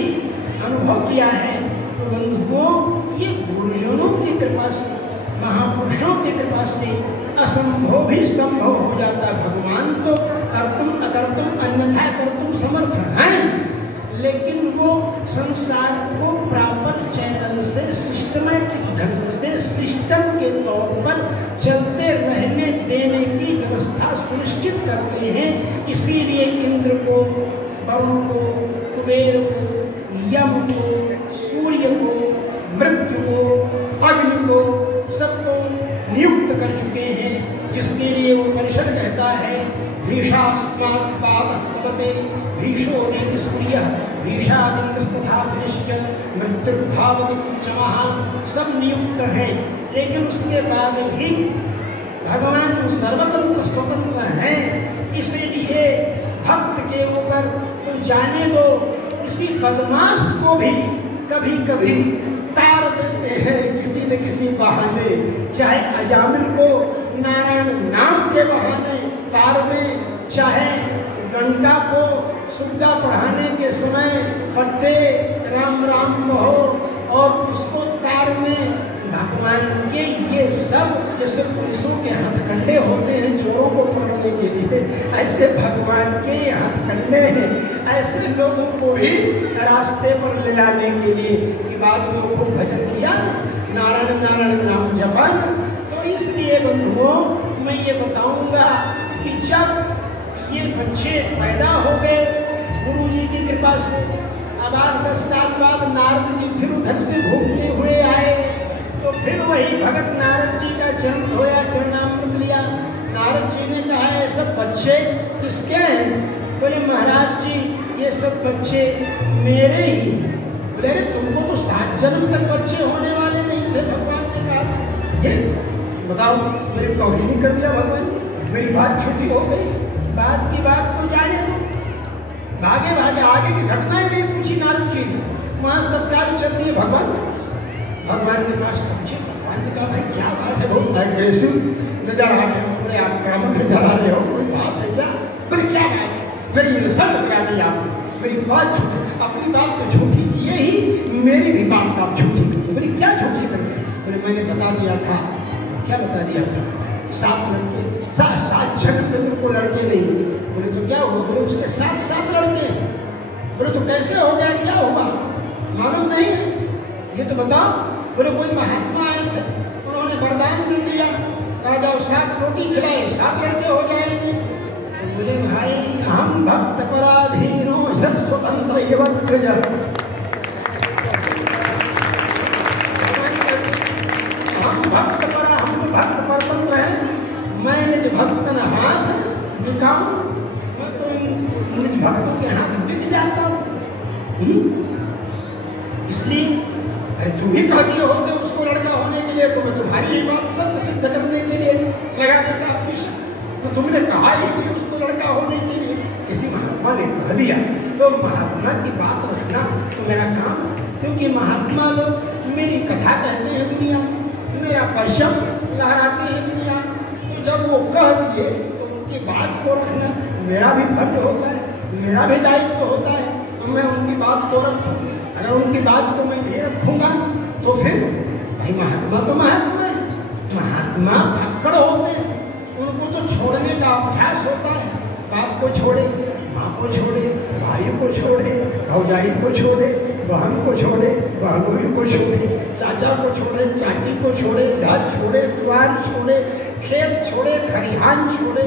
अनुभव किया है। तो बंधुओं, ये गुरुजनों की कृपा से, महापुरुषों की कृपा से असंभव भी संभव हो जाता। भगवान तो कर्तुम अकर्तुम अन्यथा कर्तुम समर्थ हैं, लेकिन वो संसार को प्रॉपर चैनल से, सिस्टमैटिक ढंग से, सिस्टम के तौर पर चलते रहने देने की व्यवस्था सुनिश्चित करते हैं। इसीलिए इंद्र को, वरुण को, कुबेर को, यम को, सूर्य को, मृत्यु को, अग्नि को, सबको नियुक्त कर चुके हैं, जिसके लिए वो परिषद कहता है भीषास्मात् पावते भीषो नेति सूर्य भीषादिन्द्रस्तथा निश्चय मृत्युर्धावति चमः, सब नियुक्त हैं। लेकिन उसके बाद भी भगवान सर्वतंत्र स्वतंत्र हैं, इसलिए भक्त के ऊपर तो जाने दो, किसी बदमाश को भी कभी कभी तार देते हैं किसी न किसी बहाने। चाहे अजामिल को नारायण नाम के बहाने तार दें, चाहे गणिका को सुविधा पढ़ाने के समय पट्टे राम राम कहो और उसको तार दें। भगवान के ये सब जैसे पुलिसों के हथकंडे होते हैं चोरों को पकड़ने करने के लिए ऐसे भगवान के हथकंडे हैं, ऐसे लोगों को भी रास्ते पर ले आने के लिए कि बाद में वो भजन किया नारायण नारायण नाम जपन। तो इसलिए बंधुओं मैं ये बताऊंगा कि जब ये बच्चे पैदा हो गए गुरु जी की कृपा से, अब 8-10 साल बाद नारद जी फिर उधर से घूमते हुए आए, तो फिर वही भगत नारद जी का जन्म होया, चरणामृत लिया। नारद जी ने कहा ये सब बच्चे किसके हैं? बोले महाराज जी ये सब बच्चे मेरे ही। बोले अरे तुमको तो 7 जन्म तक बच्चे होने वाले नहीं थे, भगवान ने कहा। ये बताओ मेरी तौहीन कर दिया भगवान, मेरी बात छुट्टी हो गई। बात की बात तो जाने दो, भागे भागे आगे की घटना ही नहीं पूछी नारद जी ने, वहां तत्काल चल दिए भगवान के पास पहुंचे। भगवान ने कहा भाई क्या बात है, बहुत एग्रेसिव नजर आ रहे हो, बोले आप काम में नजर आ रहे हो, कोई बात है क्या? बोले क्या बात है, मेरी इंसल्ट करा दी आपने, मेरी बात झूठी, अपनी बात तो झूठी किए ही मेरी भी बात आप झूठी की। बोले क्या झूठी करके? बोले मैंने बता दिया था। क्या बता दिया था? 7 लड़के, 7 जगत को लड़के नहीं। बोले तो क्या हुआ? बोले उसके 7 लड़के हैं। बोले तो कैसे हो गया, क्या होगा मालूम नहीं है, ये तो बताओ। बोले कोई महात्मा आए थे, उन्होंने वरदान दे दिया, राजा 7 रोटी खिलाए 7 लड़के हो जाएंगे। बोले भाई हम भक्त पराधीनो स्वतंत्र हम भक्त परा, हम तो भक्त परतंत्र हैं। मैं निज भक्तन हाथ झुकाऊं, मैं तो निज भक्तों के हाथ झुक जाता हूँ। इसलिए अरे तुम ही कह दिए होते उसको लड़का होने के लिए, तो मैं तुम्हारी ही बात सत्य सिद्ध करने के लिए लगा देता हमेशा। तो तुमने कहा ही कि उसको लड़का होने के लिए किसी महात्मा ने कह दिया, तो महात्मा की बात रखना तो मेरा काम, क्योंकि महात्मा लोग मेरी कथा कहते हैं दुनिया, मेरा परचम लहराते हैं दुनिया। तो जब वो कह दिए तो उनकी बात को रखना मेरा भी फर्ज होता है, मेरा भी दायित्व होता है, तो मैं उनकी बात को रखूँ। अगर उनकी बात को मैं नहीं रखूँगा तो फिर भाई महात्मा तो महात्मा है, महात्मा भक्कड़ होते हैं, उनको तो छोड़ने का अभ्यास होता है। बाप को छोड़े, माँ को छोड़े, भाई को छोड़े, भौजाई को छोड़े, बहन को छोड़े, बहनोई को छोड़े, चाचा को छोड़े, चाची को छोड़े, घर छोड़े, द्वार छोड़े, खेत छोड़े, खलिहान छोड़े,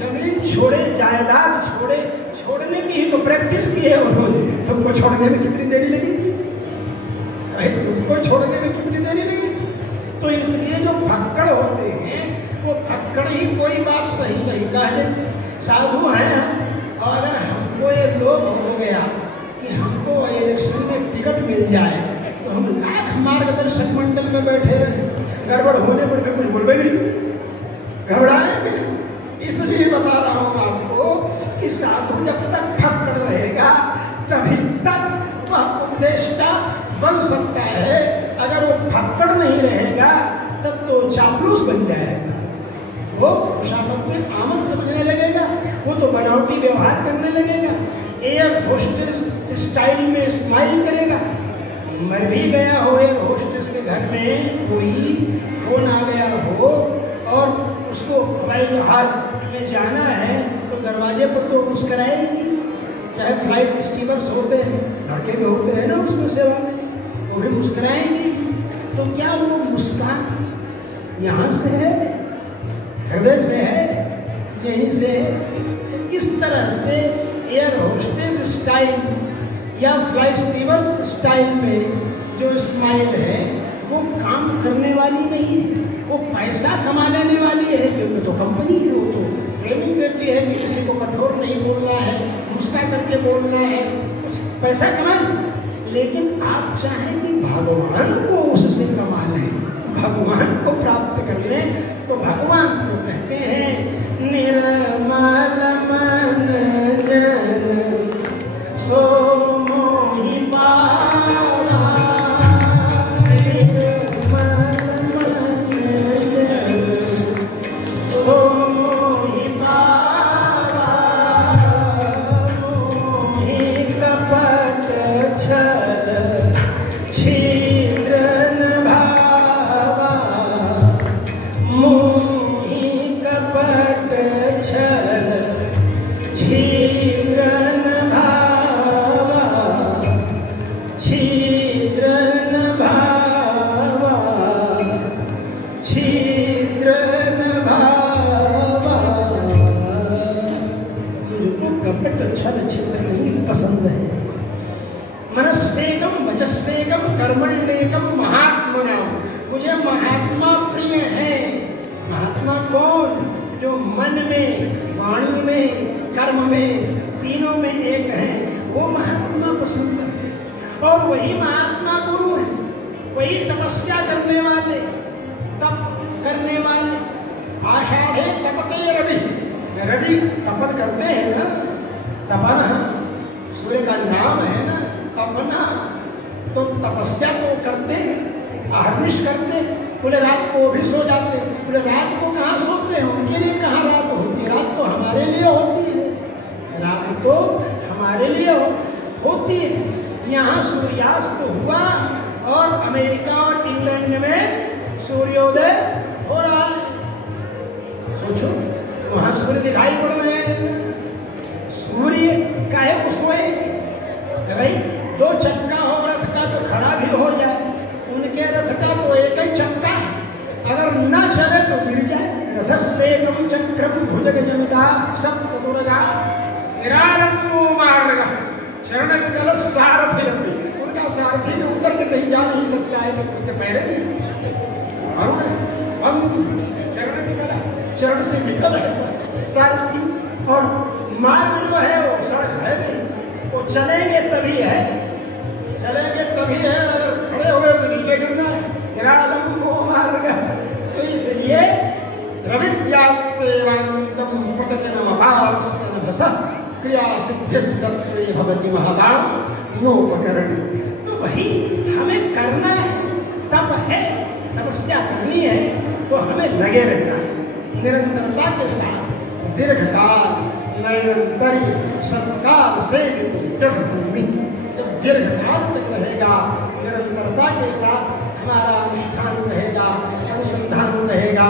जमीन छोड़े, जायदाद छोड़े। छोड़ने की ही तो प्रैक्टिस की है उन्होंने। तुमको छोड़ने में कितनी देरी लगी? तुमको छोड़ने में कितनी देरी लगी? तो इसलिए जो भक्कड़ होते हैं वो भक्कड़ ही कोई बात सही सही कह लेते। साधु हैं और अगर हमको ये लोभ हो गया कि हमको इलेक्शन में टिकट मिल जाए तो हम लाख मार्गदर्शक मंडल में बैठे रहे, गड़बड़ होने पर कुछ बोलबे नहीं, घबराएंगे। इसलिए बता रहा हूँ आपको कि साधु जब तक भक्कड़ रहेगा तभी तक वह उपदेष्टा बन सकता है। अगर वो भक्कड़ नहीं रहेगा तब तो चापलूस बन जाएगा, वो शामत में आमद समझने लगेगा, वो तो बनावटी व्यवहार करने लगेगा, एयर होस्टेस स्टाइल में स्माइल करेगा। मर भी गया हो एयर होस्टेस के घर में, कोई फोन आ गया हो और उसको फ्लाइट हाल में जाना है तो दरवाजे पर तो मुस्कराएगी। चाहे फ्लाइट स्टीवर्स होते हैं, लड़के भी होते हैं ना उसमें सेवा में, वो भी मुस्कराएंगी। तो क्या वो मुस्कान यहाँ से है, हृदय से है, यहीं से है? तो किस तरह से एयर होस्टेस स्टाइल या फ्लाई स्टीवर्स स्टाइल में जो स्माइल है वो काम करने वाली नहीं है, वो पैसा कमा लेने वाली है, क्योंकि तो कंपनी है, वो तो ट्रेनिंग देती है कि किसी को कठोर नहीं बोलना है, मुस्का करके बोलना है, पैसा कमाना। लेकिन आप चाहें कि भगवान को उससे कमा लें, भगवान को प्राप्त कर लें, तो भगवान को कहते हैं निर्मल मन जन सो मोहि पावा, निर्मल मन जन सो मोहि पावा, मोहि कपट छल छिद्र न भावा, मोहि कपट छल मनस्सेकम वचस्सेकम कर्मण्येकम महात्मना। मुझे महात्मा प्रिय है। महात्मा कौन? जो मन में, वाणी में, कर्म में, तीनों में एक है, वो महात्मा पसंद है। और वही महात्मा गुरु है, वही तपस्या करने वाले, तप करने वाले। आषाढ़े तपते रवि, रवि तपन करते हैं ना, तपना सूर्य का नाम है ना, तपना। तो तपस्या को करते, अहर्निश करते, पूरे रात को भी सो जाते। पूरे रात को कहाँ सोते हैं? उनके लिए कहाँ रात होती है? रात तो हमारे लिए होती है, रात तो हमारे लिए होती है। यहाँ सूर्यास्त हुआ और अमेरिका और इंग्लैंड में सूर्योदय हो रहा है। सोचो, वहां सूर्य दिखाई पड़ रहे हैं। सूर्य काहे को सोए भाई? दो चक्का हो रथ का तो खड़ा भी हो जाए, उनके रथ का तो एक ही चक्का है, अगर न चले तो गिर जाए। रथस्तेकम चक्रम भुजगजमिता सप्तदुर्गा निरारंभो मार्ग शरण विकल सारथि लंबी। उनका सारथी में उतर के कहीं जा नहीं सकता है, उसके पैरे चरण से निकल है सारथी। और मार्ग जो है वो सड़क है नहीं, वो चलेंगे तभी है, चलेंगे तभी है, अगर खड़े हुए तो नीचे गिरना है। निरालंबो मार्ग, तो इसलिए रविद्यात्तेवान्तम प्रतिदिनमपारस्यनभसः क्रिया सिद्धिस्तत्त्वे भवति महदां नोपकरणी। तो वही हमें करना है, तप है, तपस्या करनी है, तो हमें लगे रहना है निरंतरता के साथ। दीर्घकाल निरंतर सत्काल से भूमि, जब दीर्घकाल तक रहेगा, निरंतरता के साथ हमारा अनुष्ठान रहेगा, अनुसंधान रहेगा,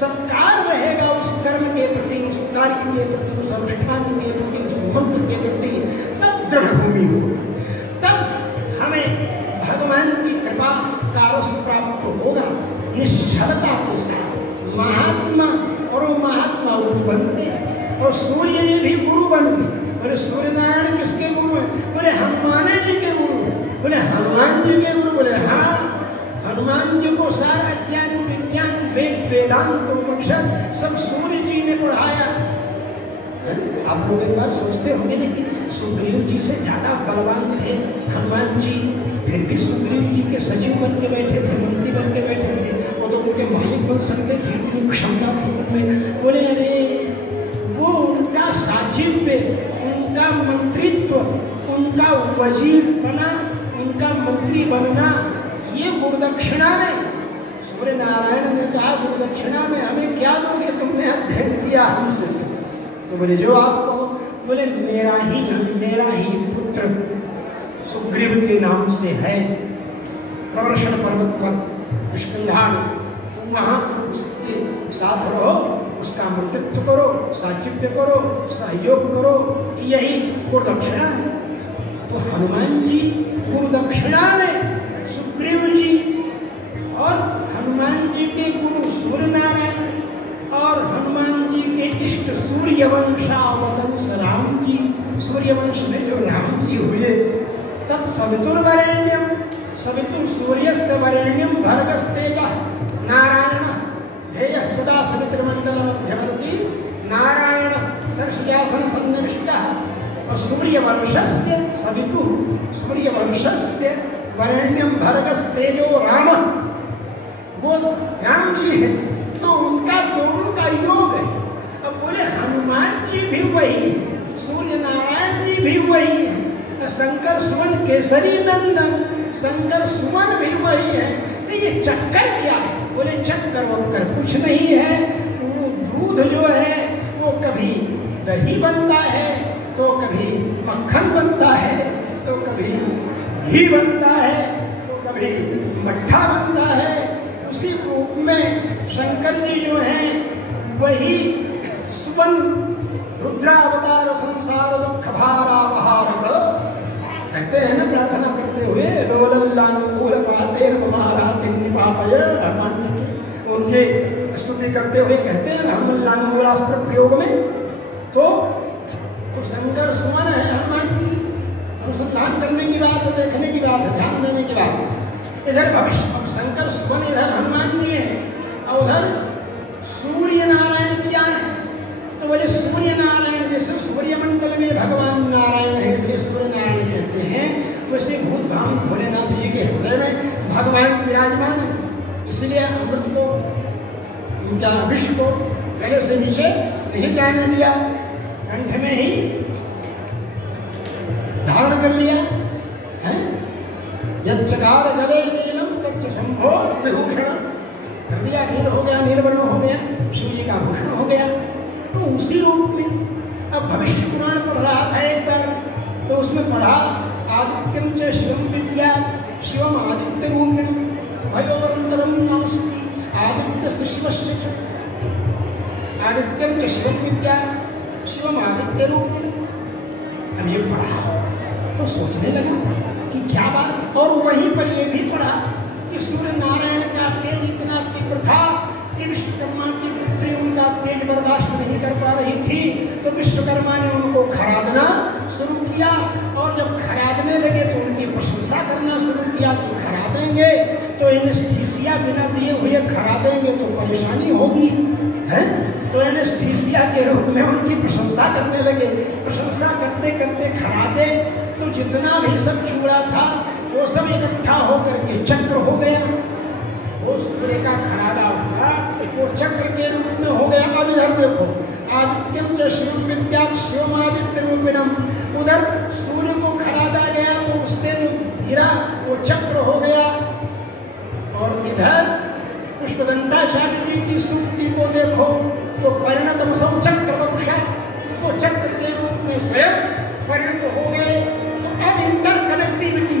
सत्कार रहेगा उस कर्म के प्रति, उस कार्य के प्रति, उस अनुष्ठान के प्रति, उस मंत्र के प्रति, तब दृढ़ भूमि हो, तब हमें भगवान की कृपा का रस प्राप्त होगा। निश्चलता के साथ महात्मा, और वो महात्मा गुरु बनते हैं। और सूर्य जी भी गुरु बन गए। बोले सूर्य नारायण किसके गुरु हैं? बोले हनुमान जी के गुरु हैं। बोले हनुमान जी के गुरु? बोले हाँ, हनुमान जी को सारा ज्ञान विज्ञान वेद वेदांत उपनिषद सब सूर्य जी ने पढ़ाया। आप लोग एक बार सोचते होंगे, लेकिन सुग्रीव जी से ज्यादा बलवान थे हनुमान जी, फिर भी सुग्रीव जी के सचिव बन के बैठे थे, मंत्री बन के बैठे थे, वो तो उनके मालिक बन सकते थे, इतनी क्षमता थी उनमें। बोले अरे वो उनका साचिव्य, उनका मंत्रित्व, उनका वजीर बना, उनका मंत्री बनना, ये गुरुदक्षिणा में। सूर्य नारायण ने कहा गुरुदक्षिणा में हमें क्या दोगे? तुमने अध्ययन किया हमसे। तो बोले जो आप कहो। बोले मेरा ही पुत्र सुग्रीव के नाम से है, प्रवर्षण पर्वत पर पुष्कंधान, वहां उसके साथ रहो, उसका मंत्रित्व करो, साचिव्य करो, सहयोग करो, यही गुरुदक्षिणा है। तो हनुमान जी गुरुदक्षिणा में सुग्रीव जी, और हनुमान जी के गुरु सूर्य नारायण, और हनुमान जी के इष्ट सूर्यवंशावतंस राम जी, सूर्यवंश में जो राम जी हुए, तत्सवितुर्वरेण्यम, सवितुर सूर्यस्य वरेण्यम भर्गस्तेजः नारायण ध्येय सदा सवितृमंडलमध्यवर्ती नारायण सर्षियासन सन्निविष्टः। और सूर्यवंशस्य सवितुः, सूर्यवंशस्य वरेण्यम भर्गस्तेजो राम, वो राम जी है। तो उनका दोनों का योग है। अब बोले हनुमान जी भी वही, सूर्य नारायण जी भी वही है, शंकर सुमन केसरी नंदन, शंकर सुमन भी वही है। तो ये चक्कर क्या है? बोले चक्कर वक्कर कुछ नहीं है। वो दूध जो है वो कभी दही बनता है, तो कभी मक्खन बनता है, तो कभी घी बनता है, तो कभी मट्ठा बनता है। उसी रूप में शंकर जी जो हैं वही सुमन रुद्रावतार संसार दुख भारा बहारक कहते हैं ना, प्रार्थना करते हुए लोलल्लानुकूल पातेर महारातिं निपापय, उनके स्तुति करते हुए कहते हैं हनुमानुकूलास्त्र प्रयोग में। तो शंकर सुमन है हनुमान जी, अनुसंधान करने की बात देखने की बात है, ध्यान देने की बात है। इधर भविष्य शंकर सुवन, इधर हनुमान जी है, और उधर सूर्य नारायण क्या है? तो बोले सूर्य नारायण, जैसे सूर्य मंडल में भगवान नारायण है इसलिए सूर्य नारायण कहते हैं, वैसे भूत भाम भोलेनाथ जी के हृदय में भगवान विराजमान है। इसलिए अमृत को, उनका विष को गले से नीचे नहीं जाने दिया, कंठ में ही धारण कर लिया है। यच्चकार गले नीलम तच्च शंभो विभूषण, कर दिया, नील हो गया, नीलवर्ण हो गया, शिव जी का भूषण हो गया। तो उसी रूप में अब भविष्य पुराण पढ़ रहा था एक बार, तो उसमें पढ़ा आदित्यम च शिवम विद्या शिवम आदित्य रूपिण भयोरंतरम नास्ति आदित्य शिवस्य च, आदित्यम च शिवम विद्या शिवम आदित्य रूपिण। अब ये पढ़ा तो सोचने लगा कि क्या बात, और वहीं पर ये भी पढ़ा कि सूर्य नारायण का तेज इतना तीव्र था कि विश्वकर्मा की पुत्री उनका तेज बर्दाश्त नहीं कर पा रही थी, तो विश्वकर्मा ने उनको खरादना शुरू किया, और जब खरादने लगे तो उनकी प्रशंसा करना शुरू किया कि खरादेंगे तो एनेस्थीसिया बिना दिए हुए खरादेंगे तो परेशानी होगी है। तो एनेस्थीसिया के रूप में उनकी प्रशंसा करने लगे, प्रशंसा करते करते खरादे, तो जितना भी सब चूड़ा था वो सब इकट्ठा होकर के चक्र हो गया। वो सूर्य का खरादा हुआ वो चक्र के रूप में हो गया। अब इधर देखो, आदित्यम च शिवम विद्या शिवम आदित्य रूपिणम, उधर सूर्य को खरादा गया तो उससे गिरा वो चक्र हो गया। और इधर पुष्पदंताचार्य जी की सूक्ति को देखो तो परिणतम सौ चक्र वपुषा, वो चक्र के रूप में स्वयं परिणत हो गए। तो अब इंटर कनेक्टिविटी,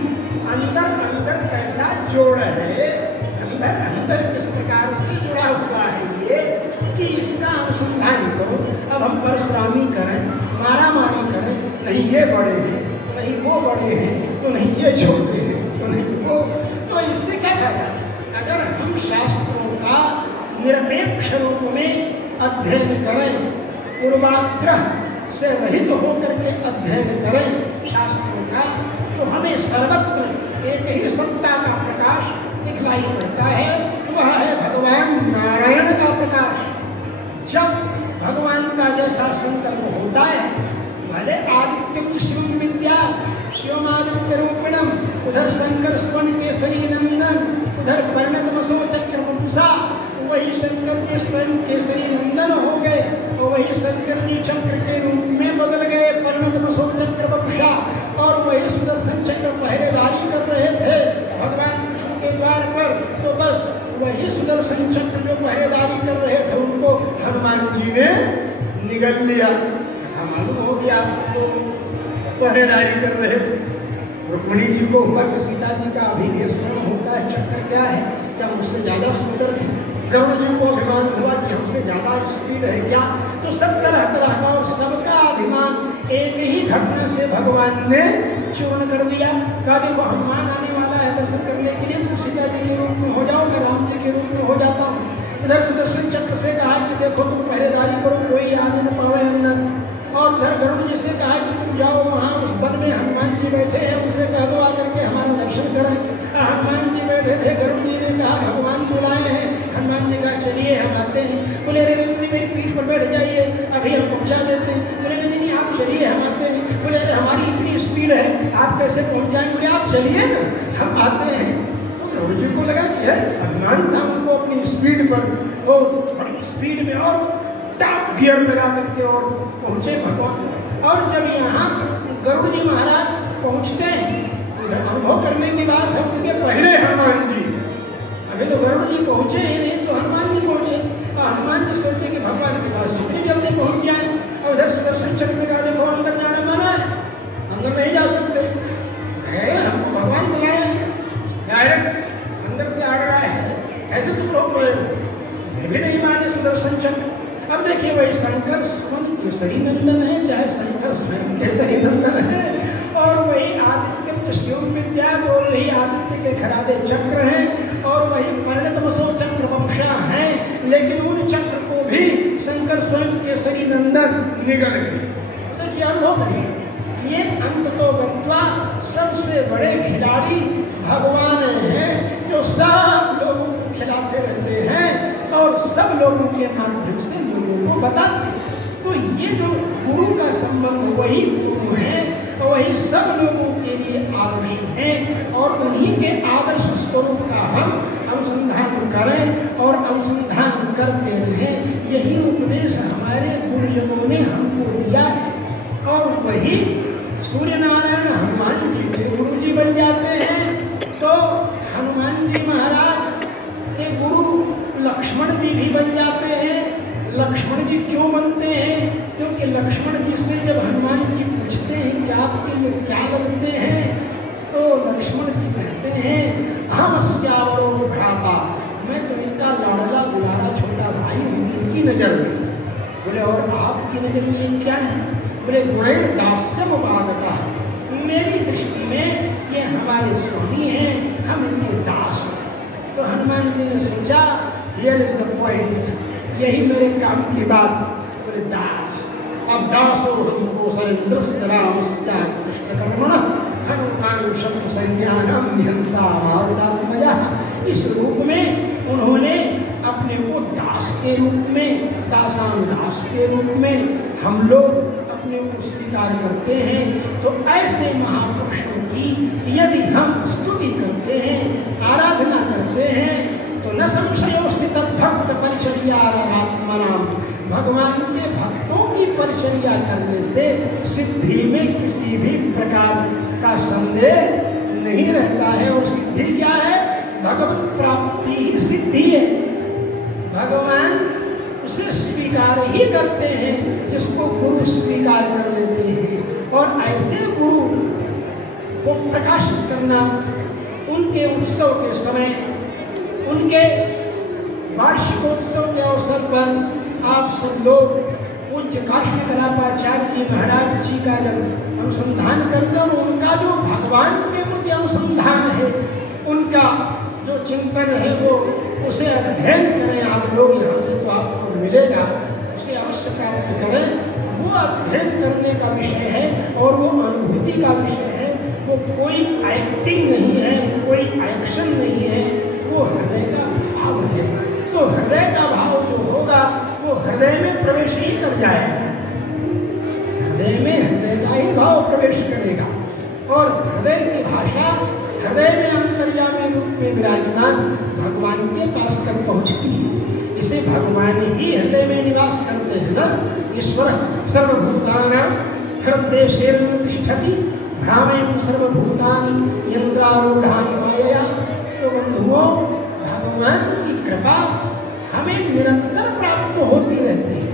अंदर अंदर कैसा जोड़ है, अंदर अंदर किस प्रकार से जुड़ा हुआ है ये, कि इसका अनुसंधान करो। अब हम परशुरामी करें, मारा मारी करें, नहीं ये बड़े हैं, नहीं वो बड़े हैं, तो नहीं ये छोटे हैं, तो नहीं वो, तो इससे क्या फायदा? अगर हम शास्त्रों का निरपेक्ष रूप में अध्ययन करें, पूर्वाग्रह से रहित होकर के अध्ययन करें शास्त्रों का, तो हमें सर्वत्र एक ही सत्ता का प्रकाश दिखलाई पड़ता है, वह है भगवान नारायण का प्रकाश। जब भगवान का जैसा संकल्प होता है, भले आदित्य शिवम विद्या शिवम आदित्य रूपिणम, उधर शंकर स्वर्ण केसरी नंदन, उधर परिणत मसो चक्र वपुषा, वही शंकर के स्वयं केसरी नंदन हो गए, तो वही शंकर जी चक्र के रूप में बदल गए, परिणत मसो चक्र वपुषा। और वही सुदर्शन चक्र पहरेदारी कर रहे थे भगवान विष्णु के द्वार पर, तो बस वही सुदर्शन चक्र जो पहरेदारी कर रहे थे उनको हनुमान जी ने निगल लिया। मालूम हो गया आप तो पहरेदारी कर रहे थे। रुक्मिणी जी को हुआ कि सीता जी का अभिवेशण होता है, चक्र क्या है, क्या मुझसे ज्यादा सुंदर थी। गरुड़ जी को अभिमान हुआ कि हमसे ज्यादा स्पीड है क्या, तो सब तरह तरह का और सबका अभिमान एक ही घटना से भगवान ने चूर्ण कर दिया। कहा देखो हनुमान आने वाला है दर्शन करने के लिए, तो सीता जी के रूप में हो जाओ, मैं राम जी के रूप में हो जाता हूँ। उधर सुदर्शन चक्र से कहा कि देखो तुम पहरेदारी करो, कोई आ न पावे अंदर। और उधर गरुड़ जी से कहा कि तुम जाओ वहाँ उस वन में हनुमान जी बैठे हैं, उससे कह दो आकर के हमारा दर्शन करें। हनुमान जी बैठे थे, गरुड़ जी ने कहा भगवान बुलाए हैं। हनुमान जी कहा चलिए हम आते हैं। बोले अरे मेरी पीठ पर बैठ जाइए, अभी हम पहुँचा देते हैं। बोले नहीं आप चलिए हम आते हैं। बोले अरे हमारी इतनी स्पीड है आप कैसे पहुँच जाएंगे? बोले आप चलिए ना हम आते हैं। तो गरुड़ जी को लगा कि है हनुमान था, उनको अपनी स्पीड पर वो बड़ी स्पीड में और टॉप गियर लगा करके और पहुंचे भगवान। और जब यहाँ गरुड़ जी महाराज पहुंचते हैं, अनुभव करने की बात है उनके पहले हनुमान जी, अभी तो गरुड़ जी पहुंचे ही नहीं तो हनुमान जी पहुंचे। और हनुमान जी सोचे कि भगवान के पास जितनी जल्दी पहुंच जाए। और उधर सुदर्शन चक्र का देखो अंदर जाना मना है, अंदर नहीं जा सकते, हमको भगवान बुलाए डायरेक्ट अंदर से आ रहा है, ऐसे तुम लोग भी नहीं माने सुदर्शन चक्र। अब देखिए वही शंकर स्वयं केसरी नंदन है, चाहे शंकर स्वयं केसरी नंदन है, और वही आदित्य शिव विद्या और वही आदित्य के खरादे चक्र हैं, और वही परिणत मसो चक्र वपुषा हैं। लेकिन उन चक्र को भी शंकर स्वयं केसरी नंदन निगल गए। देखिए अनुभव करिए, ये अंत तो गत्वा सबसे सबसे बड़े खिलाड़ी भगवान हैं, जो सब लोगों को खिलाते रहते हैं और सब लोगों के माध्यम से लोगों को बताते हैं। तो ये जो गुरु का संबंध, वही गुरु है, वही सब लोगों के लिए आदर्श है और उन्हीं के आदर्श स्वरूप का हम अनुसंधान करें और अनुसंधान करते रहें। यही उपदेश हमारे गुरुजनों ने हमको दिया और वही सूर्य नारायण हनुमान जी के गुरु जी बन जाते हैं। तो हनुमान जी महाराज के गुरु लक्ष्मण जी भी बन जाते हैं। लक्ष्मण जी क्यों बनते हैं? क्योंकि लक्ष्मण जी से जब हनुमान जी पूछते हैं कि आपके ये क्या लगते हैं, तो लक्ष्मण जी कहते हैं हम श्यावरो भ्राता, मैं तो इनका लाडला दुलारा छोटा भाई हूँ इनकी नजर में। बोले और आपकी नजर में क्या है? बोले गुणे दास्यम उपागता, मेरी दृष्टि में ये हमारे स्वामी हैं, हम इनके दास हैं। तो हनुमान जी ने सोचा हियर इज द पॉइंट, यही मेरे काम की बात। बोले दास, अब दासो हमको सरेंद्र राम कृष्ण कर्मण हनुमान शब्द संज्ञानम निहंता मारुतात्मजा। इस रूप में उन्होंने अपने को दास के रूप में, दासाम दास के रूप में हम लोग अपने को स्वीकार करते हैं। तो ऐसे महापुरुषों की यदि हम स्तुति करते हैं, आराधना करते हैं, तो न संशयोस्ति तद्भक्त परिचर्यात्मनाम, भगवान के भक्तों की परिचर्या करने से सिद्धि में किसी भी प्रकार का संदेह नहीं रहता है। और सिद्धि क्या है? भगवत प्राप्ति ही सिद्धि है। भगवान उसे स्वीकार ही करते हैं जिसको गुरु स्वीकार कर लेते हैं। और ऐसे गुरु को प्रकाशित करना, उनके उत्सव के समय, उनके वार्षिकोत्सव के अवसर पर आप सब लोग पूज्य काशीनाथाचार्य जी महाराज जी का जब अनुसंधान करते हैं, उनका जो भगवान के प्रति अनुसंधान है, उनका जो चिंतन है, वो उसे अध्ययन करें। आप लोग यहाँ से तो आपको मिलेगा, उसे अवश्य प्राप्त करें। वो अध्ययन करने का विषय है और वो अनुभूति का विषय है। वो कोई एक्टिंग नहीं है, कोई एक्शन नहीं है, वो हृदय का भाव है। तो हृदय का भाव जो होगा वो हृदय में प्रवेश ही कर जाएगा। हृदय में हृदय का ही भाव प्रवेश करेगा और हृदय की भाषा हृदय में अंतर्यामी रूप में विराजमान भगवान के पास तक पहुंचती है। इसे भगवान ही हृदय में निवास करते हैं ना। ईश्वर सर्वभूतानां हृदयेषु तिष्ठति भ्रामयन् सर्वभूतानि यन्त्रारूढानि मायया। तो बंधुओं, भगवान की कृपा हमें निरंतर प्राप्त होती रहती है।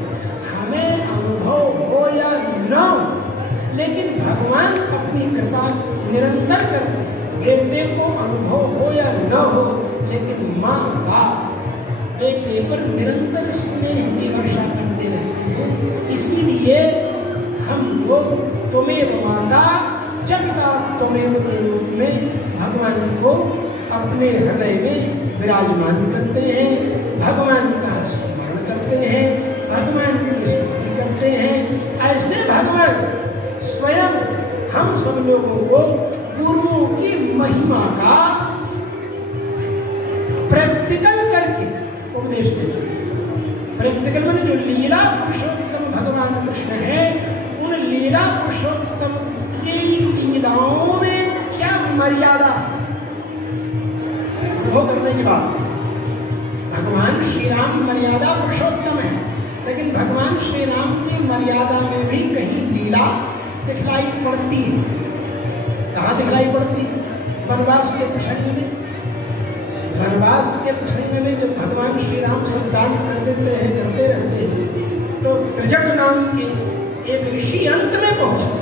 हमें अनुभव हो या न हो, लेकिन भगवान अपनी कृपा निरंतर करते हैं। बेटे को अनुभव हो या न हो, लेकिन माँ बाप बेटे पर निरंतर स्नेह की वर्षा करते रहते हैं। इसीलिए हम लोग त्वमेव माता जगता त्वमेव के रूप में भगवान को अपने हृदय में विराजमान करते हैं, भगवान का स्मरण करते हैं, भगवान की स्तुति करते हैं। ऐसे भगवान स्वयं हम सब लोगों को गुरुओं की महिमा का प्रैक्टिकल करके उपदेश देते हैं। प्रैक्टिकल माने जो लीला पुरुषोत्तम भगवान कृष्ण है, उन लीला पुरुषोत्तम की लीलाओं में क्या मर्यादा वो करने की बात। भगवान श्री राम मर्यादा पुरुषोत्तम है, लेकिन भगवान श्री राम की मर्यादा में भी कहीं लीला दिखलाई पड़ती है। कहाँ दिखलाई पड़ती है? वनवास के प्रसंग में। वनवास के प्रसंग में जब भगवान श्री राम संतान कर देते हैं, करते रहते हैं, तो त्रिजट नाम के एक ऋषि अंत में पहुंचते,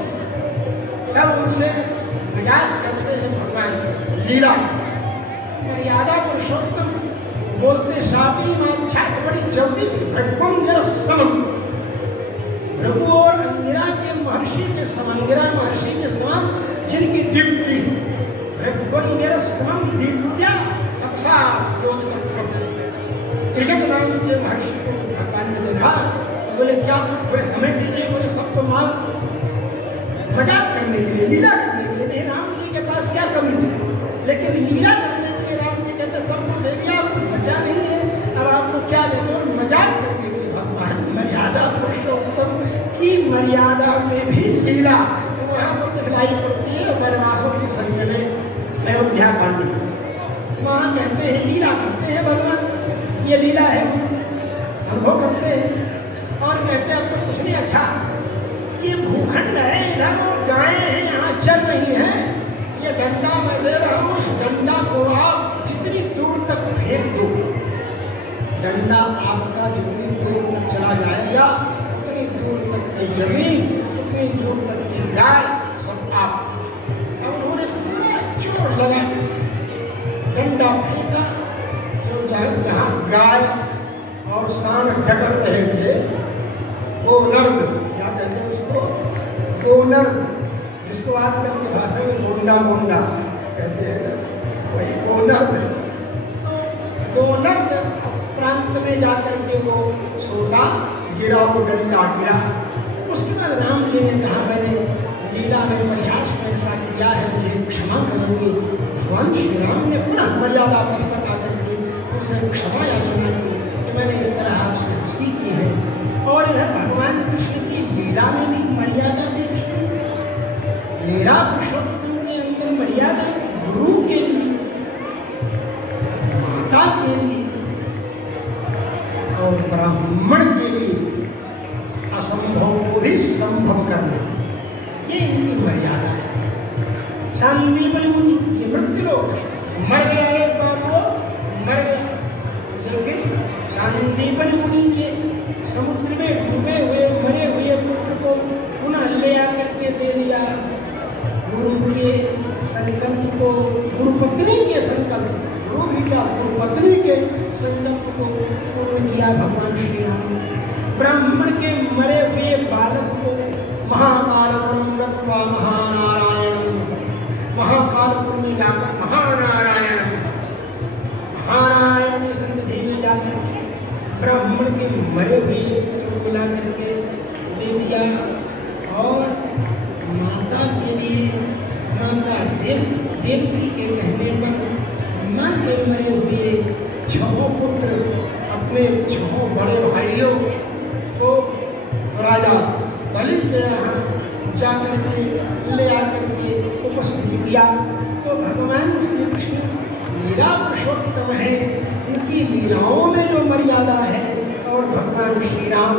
तब उनसे मजाक करते हैं भगवान लीला मर्यादा पुरुषोत्तम बोलते शादी माच्छा बड़ी जल्दी से भगवंजर समम रघु और अंगिरा के महर्षि के समंगिरा महर्षि के समान जिनकी दीप्ति भगवंजर समम दीप्त्या तपसा त्रिजट नाम के महर्षि को भगवान ने देखा, बोले क्या हमें दीजिए? बोले सबको माल मजाक करने के लिए, लीला करने के लिए। राम जी के पास लेकिन लीला करने के राम जी कहते सबको दे दिया, कुछ बचा नहीं है, अब आपको क्या दे दो। मजाक करने के भगवान मर्यादा पुरुषोत्तम की मर्यादा में भी लीला वहाँ पर दिखलाई पड़ती है। वनवासों के संग में अयोध्या कांड वहाँ कहते हैं लीला करते हैं भगवान, ये लीला है, अनुभव करते हैं और कहते हैं अब तो कुछ नहीं, अच्छा ये भूखंड है इधर और गायें हैं यहाँ चल रही हैं, ये डंडा मैं दे रहा हूँ, इस डंडा को आप जितनी दूर तक फेंक दो, डंडा आपका जितनी दूर तक चला जाएगा उतनी दूर तक की जमीन, उतनी दूर तक की गाय, सब आप। अब उन्होंने पूरा जोर लगा डंडा फेंका, जो जहाँ गाय और सांड टकर रहे थे वो नर्द, क्या कहते हैं उसको, गोनर्द, जिसको आजकल की भाषा में गोंडा गोंडा कहते हैं, वही गोनर्द प्रांत में जाकर के वो सोता, गिरा, वो डंडा गिरा। उसके बाद राम जी ने कहा मैंने लीला में प्रयास में ऐसा किया है, मुझे क्षमा करेंगे। भगवान श्री राम ने पुनः मर्यादा पर आकर के उनसे क्षमा याचना की कि मैंने इस तरह आपसे हंसी की है। और इधर भगवान कृष्ण की लीला में भी मर्यादा देखिए, लीला पुरुषोत्तम के अंदर मर्यादा गुरु के लिए, माता के लिए और ब्राह्मण के लिए असंभव को भी संभव करना, ये इनकी मर्यादा है। शांतिमय मुनि ये मृत्यु लोग मर गया, एक बार वो मर गया, लेकिन शांतिमय मुनि के समुद्र में डूबे हुए मरे हुए पुत्र को पुनः ले आकर के दे दिया। गुरु के संकल्प को, गुरु पत्नी के संकल्प, गुरु भी क्या गुरु पत्नी के संकल्प को पूर्ण किया भगवान श्री राम। ब्राह्मण के मरे हुए बालक को महाकालम दत्वा महानारायण, महाकालपुर में जाकर महानारायण के सन्निधि में जाकर ब्राह्मण के मरे हुए को मिला करके दे दिया। और माता के लिए माता देवती के कहने पर माँ के मरे हुए 6 पुत्र अपने 6 बड़े भाइयों को राजा बलि के यहाँ जाकर के ले आकर के उपस्थित किया। तो भगवान श्री कृष्ण लीला पुरुषोत्तम है, उनकी लीलाओं में जो मर्यादा है, और भगवान श्री राम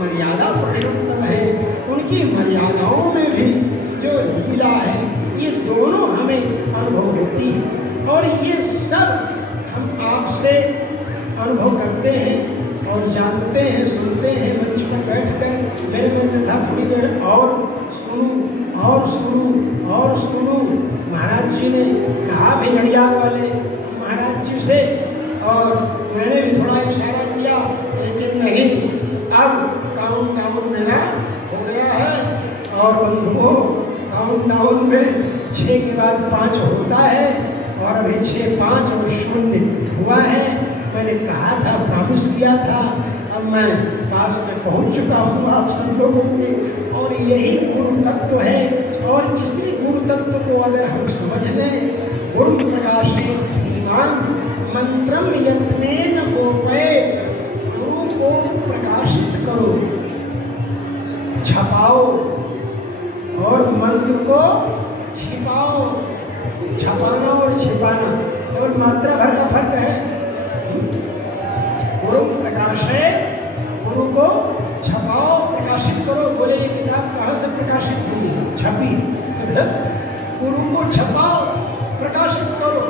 मर्यादा पुरुषोत्तम है, उनकी मर्यादाओं में भी जो लीला है, ये दोनों हमें अनुभव होती है। और ये सब हम आपसे अनुभव करते हैं और जानते हैं, सुनते हैं। मंच पर बैठकर मेरे मन में था थोड़ी देर और सुनूं और सुनूं और सुनूं। महाराज जी ने कहा भी नडियाद वाले महाराज जी से, और मैंने भी थोड़ा इशारा किया, लेकिन नहीं, अब काउंट मेरा हो गया है। और बंधुओं, काउंट में 6 के बाद 5 होता है, और अभी 6, 5 और 0 हुआ है। मैंने कहा था, प्रॉमिस किया था, अब मैं पास में पहुंच चुका हूँ आप सब लोगों के। और यही गुरु तत्व है, और इसी गुरु तत्व को अगर हम समझ लें, गुरु प्रकाशे धीमान मंत्रम यत्नेन गोपये, गुरु को प्रकाशित करो, छपाओ, और मंत्र को छिपाओ। छपाना और छिपाना और मात्रा भर का फर्क है। गुरु प्रकाश है, गुरु को छपाओ, प्रकाशित करो। बोले ये किताब कहाँ से प्रकाशित हुई? छपी। गुरु को छपाओ, प्रकाशित करो,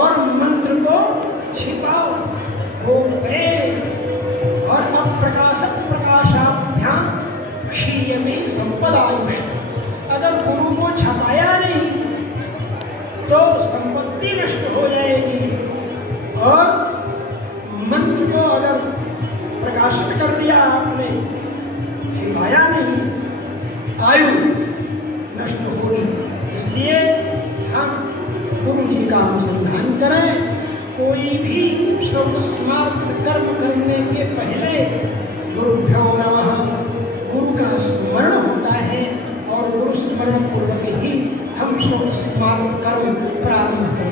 और मंत्र को छिपाओ। गोपये और अप्रकाशक प्रकाशाभ्याम क्षीयते संपदायुष। अगर गुरु को छपाया नहीं तो संपत्ति नष्ट हो जाएगी, और मंत्र को अगर प्रकाशित कर दिया आपने, छिपाया नहीं, आयु नष्ट होगी। इसलिए हम गुरु जी का अनुसंधान करें। कोई भी शब्द स्मार्त कर्म करने के पहले गुरुभ्यो नमः, गुरु का स्मरण होता है, और गुरु स्मरण पूर्वक ही हम शब्द स्मार्त कर्म प्रारंभ करें।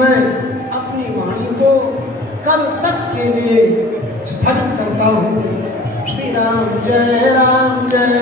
मैं अपनी वाणी को कल तक के लिए स्थगित करता हूँ। श्री राम जय